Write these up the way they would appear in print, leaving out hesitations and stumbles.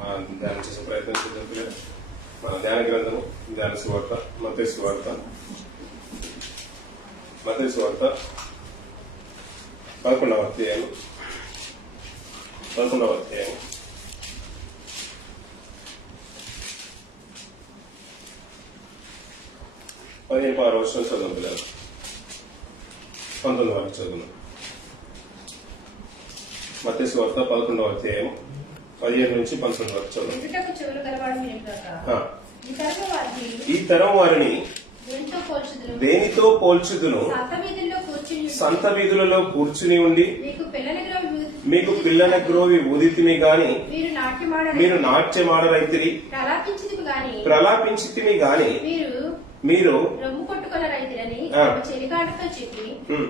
ధ్యానం చేసే ప్రయత్నం చేద్దాం పిల్లలు. మన ధ్యాన గ్రంథము ధ్యాన సువార్త మత్తయి సువార్త 11వ అధ్యాయం 15వ వచనం చదువు పిల్లలు. 19వ చదువు. మత్తయి సువార్త 11వ అధ్యాయం 15 నుంచి 19 వరకు చదువు. ఈ తరం వారిని దేనితో పోల్చుదును? సంత వీధులలో కూర్చుని ఉండి మీకు పిల్లల గ్రోవి ఊదితిమి గాని మీరు నాట్యమాడరైతిరి, ప్రలాపించితిమి గాని మీరు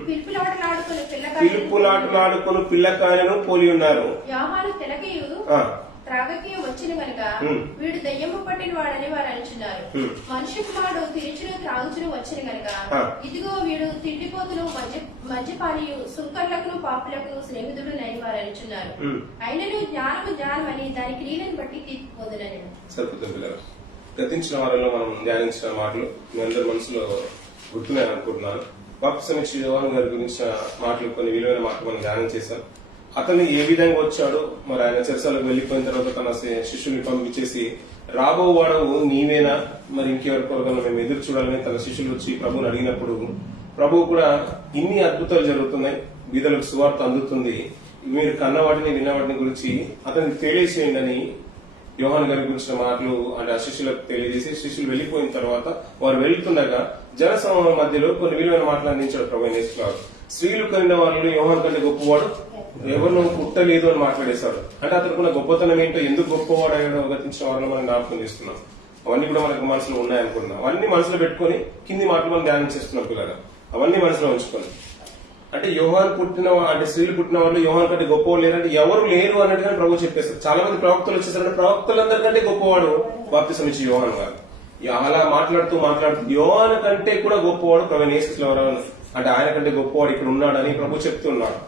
పిలుపులాటలాడుకుని పిల్లకాయలను పోలి ఉన్నారు. వచ్చిన కనుక వీడు దయ్యము పట్టిన వాడని వారు అనుచున్నారు. మనిషి కుమారుడు తిరుచును త్రాగుచును వచ్చిన కనుక ఇదిగో వీడు తిండిపోతును మద్యపానీయు సుంకర్లకు పాపులకు స్నేహితుడు నని వారు అనుచున్నారు. అయినను జ్ఞానము జ్ఞానమని దాని క్రియలను బట్టి తీర్పుపోదునని. గతించిన వారిలో మనం ధ్యానించిన మాటలు మీ అందరి మనసులో గుర్తున్నాయని అనుకుంటున్నాను. బాప్తిసం ఇచ్చిన యోహాను గారి గురించిన మాటలు, కొన్ని విలువైన మాటలు మనం ధ్యానం చేశాం. అతను ఏ విధంగా వచ్చాడో, మరి ఆయన చెరసాలకు వెళ్లిపోయిన తర్వాత తన శిష్యుల్ని పంపించేసి రాబో వాడవు నీవేనా, మరి ఇంకెవరి కొరకు మేము ఎదురు చూడాలని తన శిష్యులు వచ్చి ప్రభువుని అడిగినప్పుడు ప్రభువు కూడా ఇన్ని అద్భుతాలు జరుగుతున్నాయి, బీదలకు సువార్త అందుతుంది, మీరు కన్న వాటిని విన్న వాటిని గురించి అతనికి తెలియచేయండి అని యోహాను గారి గురించిన మాటలు అంటే ఆ శిష్యులకు తెలియజేసి శిష్యులు వెళ్లిపోయిన తర్వాత వారు వెళ్తుండగా జనసమూహం మధ్యలో కొన్ని విలువైన మాటలు అందించాడు ప్రభు యేసుక్రీస్తు. స్త్రీలు కనిన వాళ్ళు యోహాను కంటే గొప్పవాడు ఎవరు పుట్టలేదు అని మాట్లాడేశాడు. అంటే అతనుకున్న గొప్పతనం ఏంటో, ఎందుకు గొప్పవాడు అయ్యాడో గతించిన వారిలో మనం జ్ఞాపకం చేస్తున్నాం. అవన్నీ కూడా మనకు మనసులో ఉన్నాయనుకుంటున్నాం. అవన్నీ మనసులో పెట్టుకుని కింది మాటలు మనం ధ్యానం చేస్తున్నాం పిల్లలు. అవన్నీ మనసులో ఉంచుకొని అంటే యోహాను పుట్టిన అంటే స్త్రీలు పుట్టిన వాళ్ళు యోహాను కంటే గొప్పవాడు లేరంటే ఎవరు లేరు అన్నట్టుగా ప్రభు చెప్పేస్తారు. చాలా మంది ప్రవక్తలు వచ్చేసారంటే ప్రవక్తలందరికంటే గొప్పవాడు బాప్తిసం ఇచ్చే యోహాను గారు. అలా మాట్లాడుతూ యోహాను కంటే కూడా గొప్పవాడు ప్రభు యేసుక్రీస్తు అంటే ఆయన కంటే గొప్పవాడు ఇక్కడ ఉన్నాడని ప్రభు చెప్తున్నాడు.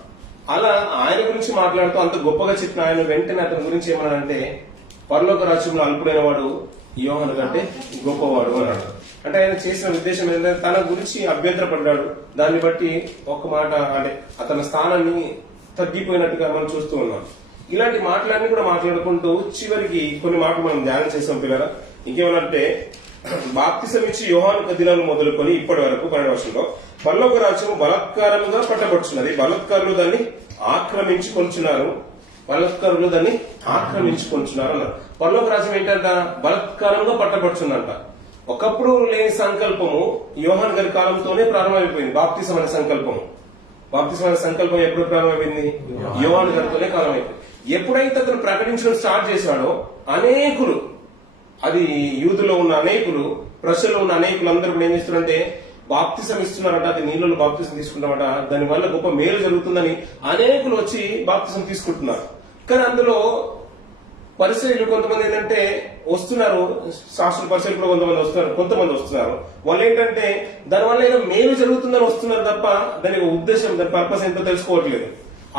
అలా ఆయన గురించి మాట్లాడుతూ అంత గొప్పగా చెప్పిన ఆయన వెంటనే అతని గురించి ఏమన్నాడంటే పరలోక రాజ్యంలో అల్పుడైన వాడు యోహాను కంటే గొప్పవాడు అన్నాడు. అంటే ఆయన చేసిన ఉద్దేశం ఏంటంటే తన గురించి అభ్యంతరపడ్డాడు. దాన్ని బట్టి ఒక మాట అంటే అతని స్థానాన్ని తగ్గిపోయినట్టుగా మనం చూస్తూ ఉన్నాం. ఇలాంటి మాటలన్నీ కూడా మాట్లాడుకుంటూ చివరికి కొన్ని మాటలు మనం ధ్యానం చేసాం పిల్లల. ఇంకేమనంటే బాప్తిసం ఇచ్చి యోహాను దినాలు మొదలుకొని ఇప్పటి వరకు 12వ వచనంలో పరలోక రాజ్యం బలాత్కారంగా పట్టబడుచున్నది, బలాత్కారులు దాన్ని ఆక్రమించుకొంచున్నారు అన్నారు. పరలోక రాజ్యం ఏంటంట? బలాత్కారంగా పట్టబడుచుందంట. ఒకప్పుడు లేని సంకల్పము యోహాను గారి కాలంతోనే ప్రారంభమైపోయింది. బాప్తిసం అనే సంకల్పం ఎప్పుడు ప్రారంభమైంది? యోహాను గారితోనే కాలమైపోయింది. ఎప్పుడైతే అతను ప్రకటించడం స్టార్ట్ చేశాడో అనేకులు, అది యూదులో ఉన్న అనేకులు, ప్రజల్లో ఉన్న అనేకులు అందరూ కూడా ఏం చేస్తున్నారంటే బాప్తిసం ఇస్తున్నారట. అది నీళ్ళలో బాప్తిసం తీసుకుంటామట, దాని వల్ల గొప్ప మేలు జరుగుతుందని అనేకులు వచ్చి బాప్తిసం తీసుకుంటున్నారు. కానీ అందులో పరిచయులు కొంతమంది ఏంటంటే వస్తున్నారు, శాస్త్ర పరిచయులు కూడా కొంతమంది వస్తున్నారు. వాళ్ళు ఏంటంటే దానివల్ల ఏదో మేలు జరుగుతుందని వస్తున్నారు తప్ప దాని ఉద్దేశం, దాని పర్పస్ ఎంతో తెలుసుకోవట్లేదు.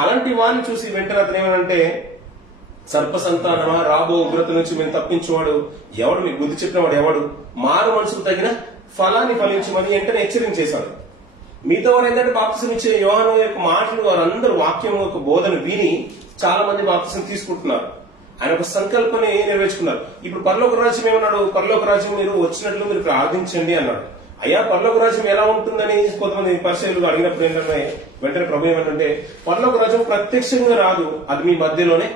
అలాంటి వారిని చూసి వెంటనే అతను ఏమనంటే సర్ప సంతానమా, రాబో ఉగ్రత నుంచి మేము తప్పించేవాడు ఎవడు, మీకు బుద్ధి చెప్పినవాడు ఎవడు, మారు మనసుకు తగిన ఫలాన్ని ఫలించమని వెంటనే హెచ్చరించేశాడు. మిగతా వారు ఏంటంటే బాప్తిసం ఇచ్చే యోహాను యొక్క మాటలు వారందరూ వాక్యం యొక్క బోధన విని చాలా మంది బాప్తిసం తీసుకుంటున్నారు. ఆయన ఒక సంకల్పాన్ని నెరవేర్చుకున్నారు. ఇప్పుడు పరలోక రాజ్యం ఏమన్నాడు? పరలోక రాజ్యం మీరు వచ్చినట్లు మీరు ప్రార్థించండి అన్నాడు. అయ్యా పరలోక రాజ్యం ఎలా ఉంటుందని కొంతమంది పరిచయులు అడిగినప్పుడు ఏంటంటే వెంటనే ప్రభు ఏమంటే పరలోక రాజ్యం ప్రత్యక్షంగా రాదు, అది మీ మధ్యలోనే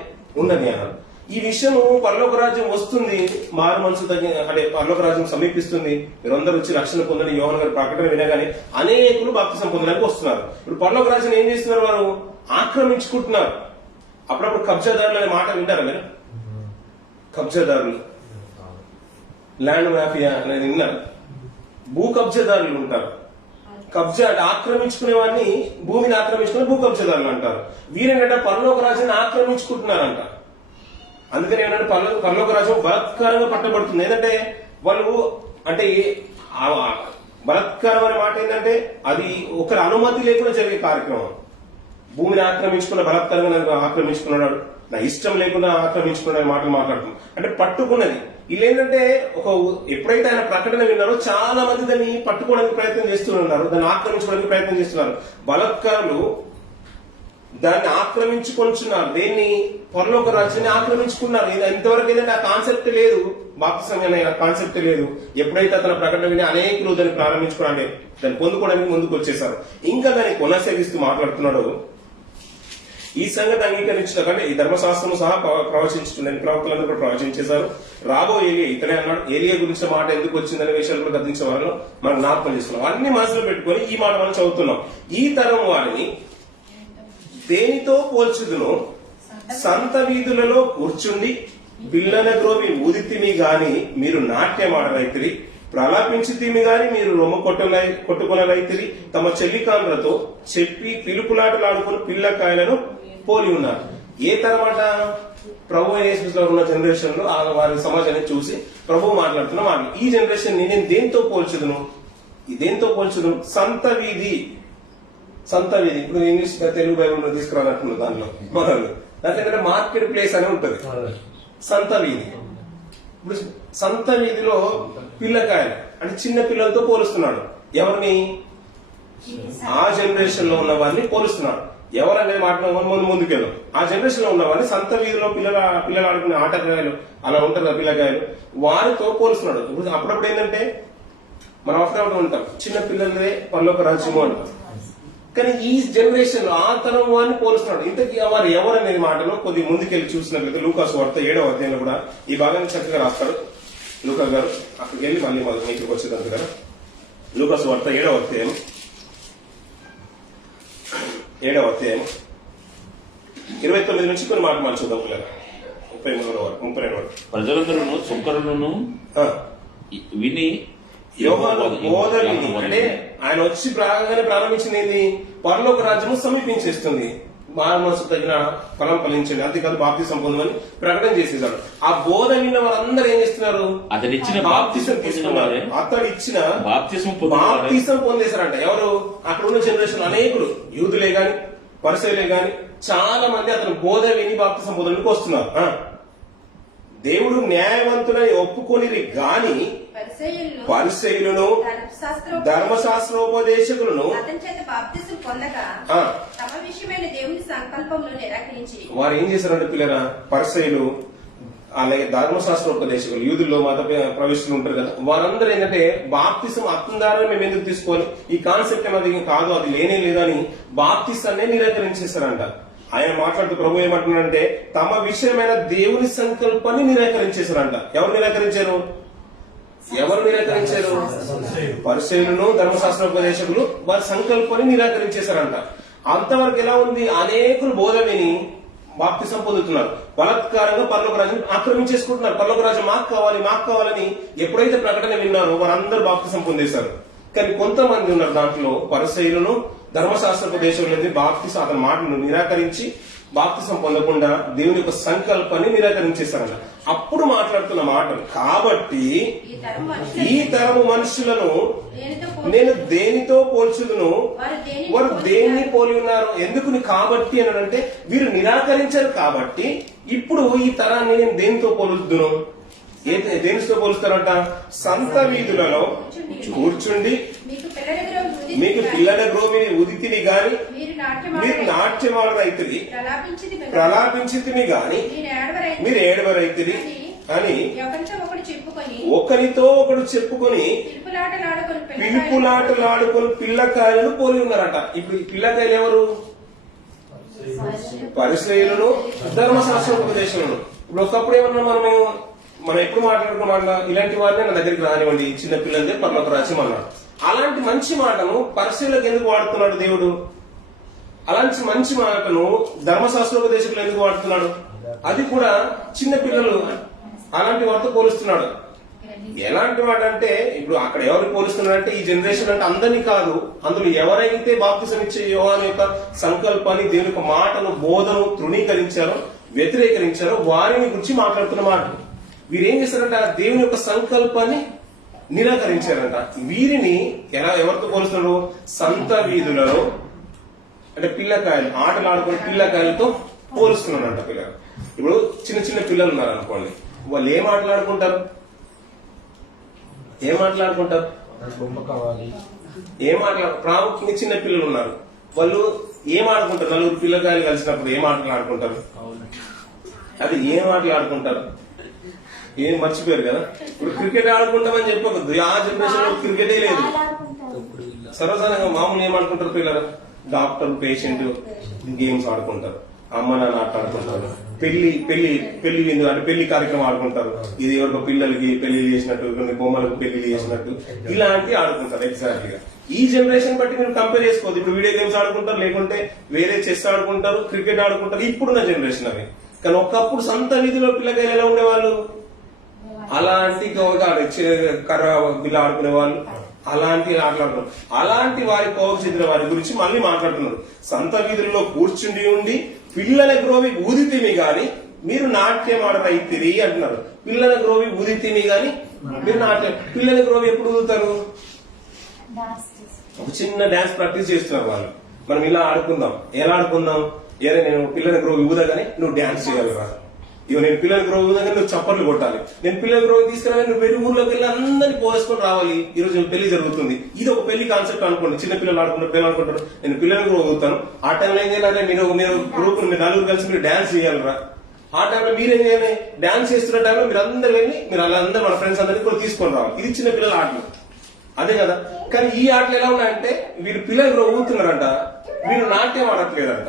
ఉన్నది అన్నాడు. ఈ విషయం పరలోక రాజ్యం వస్తుంది, మారు మనసు తగ్గి అంటే పరలోక రాజ్యం సమీపిస్తుంది, మీరందరూ వచ్చి రక్షణ పొందని యోహాను గారి ప్రకటన వినగానే అనేకులు బాప్తిసం పొందడానికి వస్తున్నారు. ఇప్పుడు పరలోక రాజ్యం ఏం చేస్తున్నారు? వారు ఆక్రమించుకుంటున్నారు. అప్పుడప్పుడు కబ్జాదారులు అనే మాట వింటారా మీరు? కబ్జాదారులు, ల్యాండ్ మాఫియా అనేది విన్నారు. భూ కబ్జాదారులు ఉంటారు. కబ్జా అంటే ఆక్రమించుకునే వాడిని, భూమిని ఆక్రమించుకుని భూ కబ్జాదారులు అంటారు. వీరేంటంటే పరలోక రాజ్యాన్ని ఆక్రమించుకుంటున్నారంట. అందుకని ఏంటంటే పరలోక రాజ్యం బలాత్కారంగా పట్టబడుతుంది. ఏంటంటే వాళ్ళు అంటే బలాత్కారం అనే మాట ఏంటంటే అది ఒకరి అనుమతి లేకుండా జరిగే కార్యక్రమం. భూమిని ఆక్రమించుకున్న బలాత్కారంగా ఆక్రమించుకున్నాడు. నా ఇష్టం లేకుండా ఆక్రమించుకునే మాటలు మాట్లాడుతున్నాం. అంటే పట్టుకున్నది వీళ్ళు ఏంటంటే ఎప్పుడైతే ఆయన ప్రకటన విన్నారో చాలా మంది దాన్ని పట్టుకోవడానికి ప్రయత్నం చేస్తున్నారు, దాన్ని ఆక్రమించుకోవడానికి ప్రయత్నం చేస్తున్నారు. బలత్కారులు దాన్ని ఆక్రమించుకొంటున్నారు. దేన్ని? పరలోక రాజ్యాన్ని ఆక్రమించుకున్నారు. ఇది ఎంతవరకు ఏంటంటే ఆ కాన్సెప్ట్ లేదు, బాప్తిసం అనే కాన్సెప్ట్ లేదు. ఎప్పుడైతే అతను ప్రకటన విని అనేకులు దాన్ని ప్రారంభించుకోవడానికి దాన్ని పొందుకోవడానికి ముందుకు వచ్చేసారు. ఇంకా దాన్ని కొనసాగిస్తూ మాట్లాడుతున్నాడు. ఈ సంగతి అంగీకరించిన కంటే ఈ ధర్మశాస్త్రం సహా ప్రవచించుతుందని ప్రవక్తలందరూ కూడా ప్రవచించేశారు. రాబో ఏలియా ఇతనే అన్నాడు. ఏలియా గురించిన మాట ఎందుకు వచ్చిందనే విషయాలు కూడా గతించే వాళ్ళు మనం జ్ఞాపకం చేస్తున్నాం. అన్ని మనసులో పెట్టుకొని ఈ మాట మనం చదువుతున్నాం. ఈ తరం వారిని దేనితో పోల్చుదును? సంత వీధులలో కూర్చుండి బిల్లన గ్రోవి ఊదితిమి గాని మీరు నాట్యమాడరైతిరి, ప్రలాపించితిమి గాని మీరు రొమ్ము కొట్టుకొనరైతిరి, తమ చెల్లికాండ్రతో చెప్పి పిలుపులాటలాడుకుని పిల్లకాయలను పోలి ఉన్నారు. ఏ తరమాట? ప్రభు యేసులో ఉన్న జనరేషన్ లో వారి సమాజాన్ని చూసి ప్రభు మాట్లాడుతున్న మాటలు. ఈ జనరేషన్ నేను దేంతో పోల్చుదును? దేంతో పోల్చుదును? సంత వీధి. సంత వీధి ఇప్పుడు ఇంగ్లీష్ తెలుగు బైబుల్ తీసుకురానట్టున్నారు. దాంట్లో మొదలు దాంట్లో మార్కెట్ ప్లేస్ అని ఉంటది. సంత వీధి. ఇప్పుడు సంత వీధిలో పిల్లకాయలు అంటే చిన్న పిల్లలతో పోలుస్తున్నాడు. ఎవరిని? ఆ జనరేషన్ లో ఉన్న వారిని పోలుస్తున్నాడు. ఎవరనేది మాట ముందుకెళ్ళాం. ఆ జనరేషన్ లో ఉన్న వారిని సంత వీధిలో పిల్లలు ఆడుకునే ఆటకాయలు అలా ఉంటారు కదా పిల్లకాయలు, వారితో పోలుస్తున్నాడు. ఇప్పుడు అప్పుడప్పుడు ఏంటంటే మనం అప్పుడప్పుడు ఉంటాం చిన్న పిల్లలే పరలోక రాజ్యము అంటాం. కానీ ఈ జనరేషన్ లో ఆ తరం వారిని పోలుస్తున్నాడు. ఇంతకీ వారు ఎవరనేది మాటలో కొద్ది ముందుకెళ్లి చూసినట్లయితే లూకాసు వార్త 7వ అధ్యాయంలో కూడా ఈ భాగాన్ని చక్కగా రాస్తాడు లూకా గారు. అక్కడికి వెళ్ళి మళ్ళీ మీకు వచ్చేదంత కదా. లూకాసు వార్త 7వ అధ్యాయం 29 నుంచి కొన్ని మాట చూద్దాం పిల్లలు. 32 వరకు. ప్రజలందరూ సుంకరులను విని యోహాను బోధ విని, అంటే ఆయన వచ్చి ప్రారంభించింది ఏంది? పరలోక రాజ్యము సమీపించేస్తుంది, మానసు తగిన ఫలం ఫలించండి, అంతేకాదు బాప్తిసం పొందమని ప్రకటన చేసేసాడు. ఆ బోధ విన్న వారందరూ ఏం చేస్తున్నారు? అతడిచ్చిన బాప్తిసం తీసుకున్నారు. అతడిచ్చిన బాప్తిసం పొందేశారంట. ఎవరు? అక్కడ ఉన్న జనరేషన్ అనేకులు, యూదులే గాని పరిసయ్యులే గాని చాలా మంది అతను బోధ విని బాప్తిసం పొందడానికి వస్తున్నారు. దేవుడు న్యాయవంతులని ఒప్పుకొనిరి గాని పరిసయ్యులను ధర్మశాస్త్రోపదేశకులను వారు ఏం చేశారంటే పిల్లరా, పరిసయ్యులు అలాగే ధర్మశాస్త్రోపదేశకులు, యూదుల్లో మత ప్రవేశులు ఉంటారు కదా, వారందరూ ఏంటంటే బాప్తిసం అతని ద్వారా మేము ఎందుకు తీసుకోవాలి, ఈ కాన్సెప్ట్ అది కాదు, అది లేనే లేదని బాప్తిసాన్నే నిరాకరించేశారంట. ఆయన మాట్లాడుతూ ప్రభు ఏమంటున్నాడంటే తమ విషయమైన దేవుని సంకల్పాన్ని నిరాకరించేశారంట. ఎవరు నిరాకరించారు? పరిసయ్యులను ధర్మశాస్త్రోపదేశకులు వారి సంకల్పాన్ని నిరాకరించేశారంట. అంతవరకు ఎలా ఉంది? అనేకులు బోధ విని బాప్తిసం పొందుతున్నారు, బలాత్కారంగా పరలోక రాజ్యం ఆక్రమించేసుకుంటున్నారు. పరలోక రాజ్యం మాకు కావాలని ఎప్పుడైతే ప్రకటన విన్నారో వారందరూ బాప్తిసం పొందేశారు. కానీ కొంతమంది ఉన్నారు దాంట్లో పరిసయ్యులను ధర్మశాస్త్రోపదేశకులు బాప్తిసం అతని మాటను నిరాకరించి బాప్తిసం పొందకుండా దేవుని యొక్క సంకల్పాన్ని నిరాకరించేశారన్న. అప్పుడు మాట్లాడుతున్న మాటలు కాబట్టి ఈ తరము మనుషులను నేను దేనితో పోల్చుదును? వారు దేన్ని పోలి ఉన్నారు? ఎందుకు కాబట్టి అని అంటే వీరు నిరాకరించారు కాబట్టి ఇప్పుడు ఈ తరాన్ని నేను దేనితో పోలుద్దును? దేనితో పోలుస్తారంట? సంత వీధులలో కూర్చుండి మీకు పిల్లల గ్రోవిని ఉదితిని గాని మీరు నాట్యమాడరైతిరి, ప్రలాపించితిని గాని మీరు ఏడవరైతిరి అని ఒకరితో ఒకడు చెప్పుకొని పిలుపులాటలాడుకొని పిల్లకాయలను పోలి ఉన్నారట. ఇప్పుడు ఈ పిల్లకాయలు ఎవరు? పరిసయ్యులను ధర్మశాస్త్రోపదేశులను. ఇప్పుడు ఒకప్పుడు ఏమన్నా మనం ఎప్పుడు మాట్లాడుకున్న ఇలాంటి వారిని నా దగ్గరికి రానివ్వండి, చిన్న పిల్లలదే పర్లోక రాజ్యం అన్నాడు. అలాంటి మంచి మాటను పరిశీలకు ఎందుకు వాడుతున్నాడు దేవుడు? అలాంటి మంచి మాటను ధర్మశాస్త్రోపదేశకులు ఎందుకు వాడుతున్నాడు? అది కూడా చిన్న పిల్లలు అలాంటి వారితో పోలుస్తున్నాడు. ఎలాంటి మాట అంటే ఇప్పుడు అక్కడ ఎవరు పోలుస్తున్నాడంటే ఈ జనరేషన్ అంటే అందరినీ కాదు, అందులో ఎవరైతే బాప్తిసం ఇచ్చే యోహాను యొక్క సంకల్పాన్ని దేవుని యొక్క మాటను బోధను తృణీకరించారో వ్యతిరేకరించారో వారిని గురించి మాట్లాడుతున్న మాట. వీరేం చేశారంట? దేవుని యొక్క సంకల్పాన్ని నిరాకరించారంట. వీరిని ఎవరితో పోలుస్తున్నారు? సంత వీధులలో అంటే పిల్లకాయలు ఆటలాడుకునే పిల్లకాయలతో పోలుస్తున్నానంట పిల్లలు. ఇప్పుడు చిన్న చిన్న పిల్లలు ఉన్నారు అనుకోండి, వాళ్ళు ఏం మాట్లాడుకుంటారు? బొమ్మ కావాలి. ప్రాముఖ్యంగా చిన్న పిల్లలు ఉన్నారు, వాళ్ళు ఏం ఆడుకుంటారు? నలుగురు పిల్లకాయలు కలిసినప్పుడు ఏం ఆటలు ఆడుకుంటారు? అది ఏం ఆటలు ఆడుకుంటారు? ఏం మర్చిపోయారు కదా. ఇప్పుడు క్రికెట్ ఆడుకుంటామని చెప్పకూడదు, ఆ జనరేషన్ లో క్రికెటే లేదు. సర్వసాధారణంగా మామూలు ఏం ఆడుకుంటారు పిల్లలు? డాక్టర్, పేషెంట్ గేమ్స్ ఆడుకుంటారు, అమ్మ నాన్న ఆట ఆడుకుంటారు, పెళ్లి విందు అంటే పెళ్లి కార్యక్రమం ఆడుకుంటారు. ఇది ఎవరికో పిల్లలకి పెళ్లి చేసినట్టు, కొన్ని బొమ్మలకు పెళ్లి చేసినట్టు ఇలాంటివి ఆడుకుంటారు. ఎగ్జాక్ట్ గా ఈ జనరేషన్ బట్టి మీరు కంపేర్ చేసుకోవద్దు. ఇప్పుడు వీడియో గేమ్స్ ఆడుకుంటారు, లేకుంటే వేరే చెస్ ఆడుకుంటారు, క్రికెట్ ఆడుకుంటారు. ఇప్పుడున్న జనరేషన్ అవి. కానీ ఒకప్పుడు సొంత వీధిలో పిల్లకాయలు ఎలా ఉండేవాళ్ళు? అలాంటి కర్ర బిల్ల ఆడుకునే వాళ్ళు, అలాంటి ఆటలాడుతున్నారు. అలాంటి వారి కోవకు చెందిన వారి గురించి మళ్ళీ మాట్లాడుతున్నారు. సంత వీధుల్లో కూర్చుండి ఉండి పిల్లల గ్రోవి ఊదితిమి గాని మీరు నాట్యం ఆడరైతిరి అంటున్నారు. పిల్లల గ్రోవి ఊదితిమి గాని మీరు నాట్యం. పిల్లల గ్రోవి ఎప్పుడు ఊదుతారు? ఒక చిన్న డాన్స్ ప్రాక్టీస్ చేస్తున్నారు వాళ్ళు. మనం ఇలా ఆడుకుందాం. ఎలా ఆడుకుందాం? ఏదో నేను పిల్లల గ్రోవి ఊదగానే నువ్వు డాన్స్ చేయాలి రా. ఇవి నేను పిల్లల గ్రోవి ఊదగానే నువ్వు చప్పట్లు కొట్టాలి. నేను పిల్లల గ్రోవి తీసుకురావాలి, నువ్వు వెళ్ళి ఊర్లోకి వెళ్ళి అందరినీ పోసుకొని రావాలి. ఈ రోజు పెళ్లి జరుగుతుంది, ఇది ఒక పెళ్లి కాన్సెప్ట్ అనుకోండి. చిన్న పిల్లలు ఆడుకుంటారు, పిల్లలు అనుకుంటారు నేను పిల్లల గ్రోవి ఊదుతాను. ఆ టైంలో ఏం చేయాలంటే మీరు గ్రూప్ మీరు నలుగురు కలిసి మీరు డాన్స్ చేయాలరా. ఆ టైంలో మీరేం చేయాలి? డాన్స్ చేస్తున్న టైంలో మీరు అందరు వెళ్ళి మీరు అలా అందరూ మన ఫ్రెండ్స్ అందరినీ కూడా తీసుకొని రావాలి. ఇది చిన్న పిల్లల ఆటలు, అదే కదా. కానీ ఈ ఆటలు ఎలా ఉన్నాయంటే వీళ్ళు పిల్లలు గ్రోవి ఊదుతున్నారంట, వీళ్ళు నాట్యం ఆడట్లేదంట.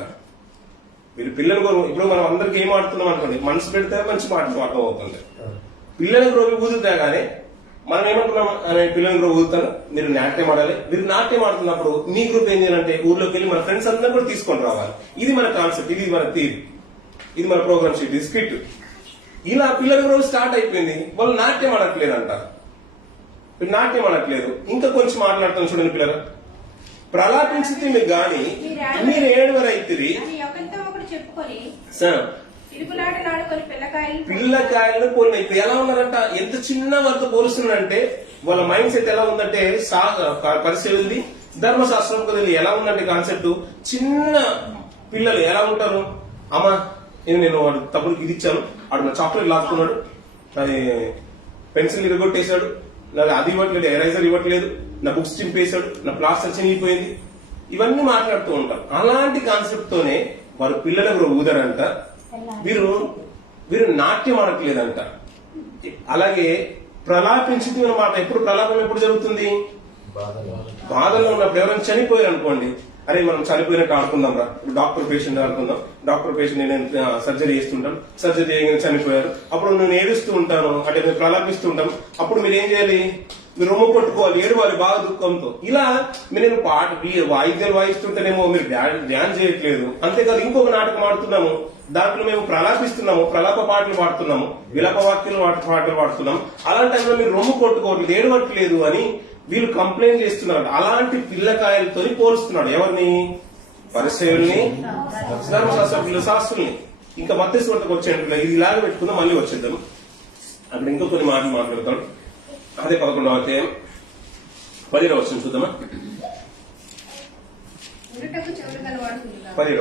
వీళ్ళు పిల్లలు కూడా ఇప్పుడు మనం అందరికి ఏం ఆడుతున్నాం అనుకోండి, మనసు పెడితే మంచి మాట అర్థం అవుతుంది. పిల్లల గ్రోవి ఊదుతా గానీ మనం ఏమంటున్నాం అనే పిల్లల గ్రోవి ఊదుతాను, మీరు నాట్యం ఆడాలి. మీరు నాట్యం ఆడుతున్నప్పుడు మీ గ్రూప్ ఏం చేయాలంటే ఊర్లోకి వెళ్ళి మన ఫ్రెండ్స్ అందరూ కూడా తీసుకొని రావాలి. ఇది మన కాన్సెప్ట్, ఇది మన థీమ్, ఇది మన ప్రోగ్రామ్ షీట్, ఇది స్క్రిప్ట్. ఇలా పిల్లల గ్రోవి స్టార్ట్ అయిపోయింది. వాళ్ళు నాట్యం ఆడట్లేదు అంట, నాట్యం ఆడట్లేదు. ఇంకా కొంచెం మాట్లాడుతాం చూడండి. పిల్లలు ప్రలాపించితే మీకు గాని మీరు ఏడువరైతిరి పిల్లకాయలను పోలిన. ఇప్పుడు ఎలా ఉన్నారంట, ఎంత చిన్న వరకు పోలుస్తున్నారంటే వాళ్ళ మైండ్ సెట్ ఎలా ఉందంటే పరిశీలి ధర్మశాస్త్రం కదండి ఎలా ఉందంటే కాన్సెప్ట్. చిన్న పిల్లలు ఎలా ఉంటారు? అమ్మా నేను వాడు తప్పుడుకి ఇది ఇచ్చాను, వాడు నా చాక్లెట్ లాక్కున్నాడు, అది పెన్సిల్ ఇరగొట్టేశాడు, నాకు అది ఇవ్వట్లేదు, ఎరైజర్ ఇవ్వట్లేదు, నా బుక్స్ చింపేశాడు, నా ప్లాస్టర్ చినిగిపోయింది, ఇవన్నీ మాట్లాడుతూ ఉంటారు. అలాంటి కాన్సెప్ట్ తోనే వారు పిల్లలకు ఊదరంట, వీరు నాట్యం ఆడట్లేదంట. అలాగే ప్రలాపించింది అన్నమాట. ఎప్పుడు ప్రలాపం ఎప్పుడు జరుగుతుంది? బాధల్లో ఉన్నప్పుడు. ఎవరైనా చనిపోయారు అనుకోండి, అరే మనం చనిపోయినట్టు ఆడుకుందాం రా, డాక్టర్ పేషెంట్ ఆడుకుందాం, డాక్టర్ పేషెంట్ నేను సర్జరీ చేస్తుంటాను, సర్జరీ చేయగానే చనిపోయారు, అప్పుడు నేను ఏడుస్తూ ఉంటాను, అంటే నేను ప్రలాపిస్తూ ఉంటాను. అప్పుడు మీరు ఏం చేయాలి? మీరు రొమ్ము కొట్టుకోవాలి, ఏడవాలి బాగా దుఃఖంతో. ఇలా నేను వాయిద్యాలు వాయిస్తుంటేనేమో మీరు ధ్యానం చేయట్లేదు. అంతేకాదు ఇంకొక నాటకం ఆడుతున్నాము, దాంట్లో మేము ప్రలాపిస్తున్నాము, ప్రలాప పాటలు పాడుతున్నాము, విలాప వాక్యాలు పాటలు పాడుతున్నాము. అలాంటి టైంలో మీరు రొమ్ము కొట్టుకోవట్లేదు, ఏడవట్లేదు అని వీళ్ళు కంప్లైంట్ చేస్తున్నారు. అలాంటి పిల్లకాయలతో పోలుస్తున్నాడు. ఎవరిని? పరిసయుల్ని, ధర్మశాస్త్ర శాస్త్రుల్ని. ఇంకా మధ్యస్వర్తకు వచ్చేయండి, ఇది ఇలాగ పెట్టుకుందాం, మళ్ళీ వచ్చేద్దాం. అక్కడ ఇంకో కొన్ని మాటలు మాట్లాడతాం. అదే 11వ అధ్యాయం 10వ వచనం చూద్దామా? 10వ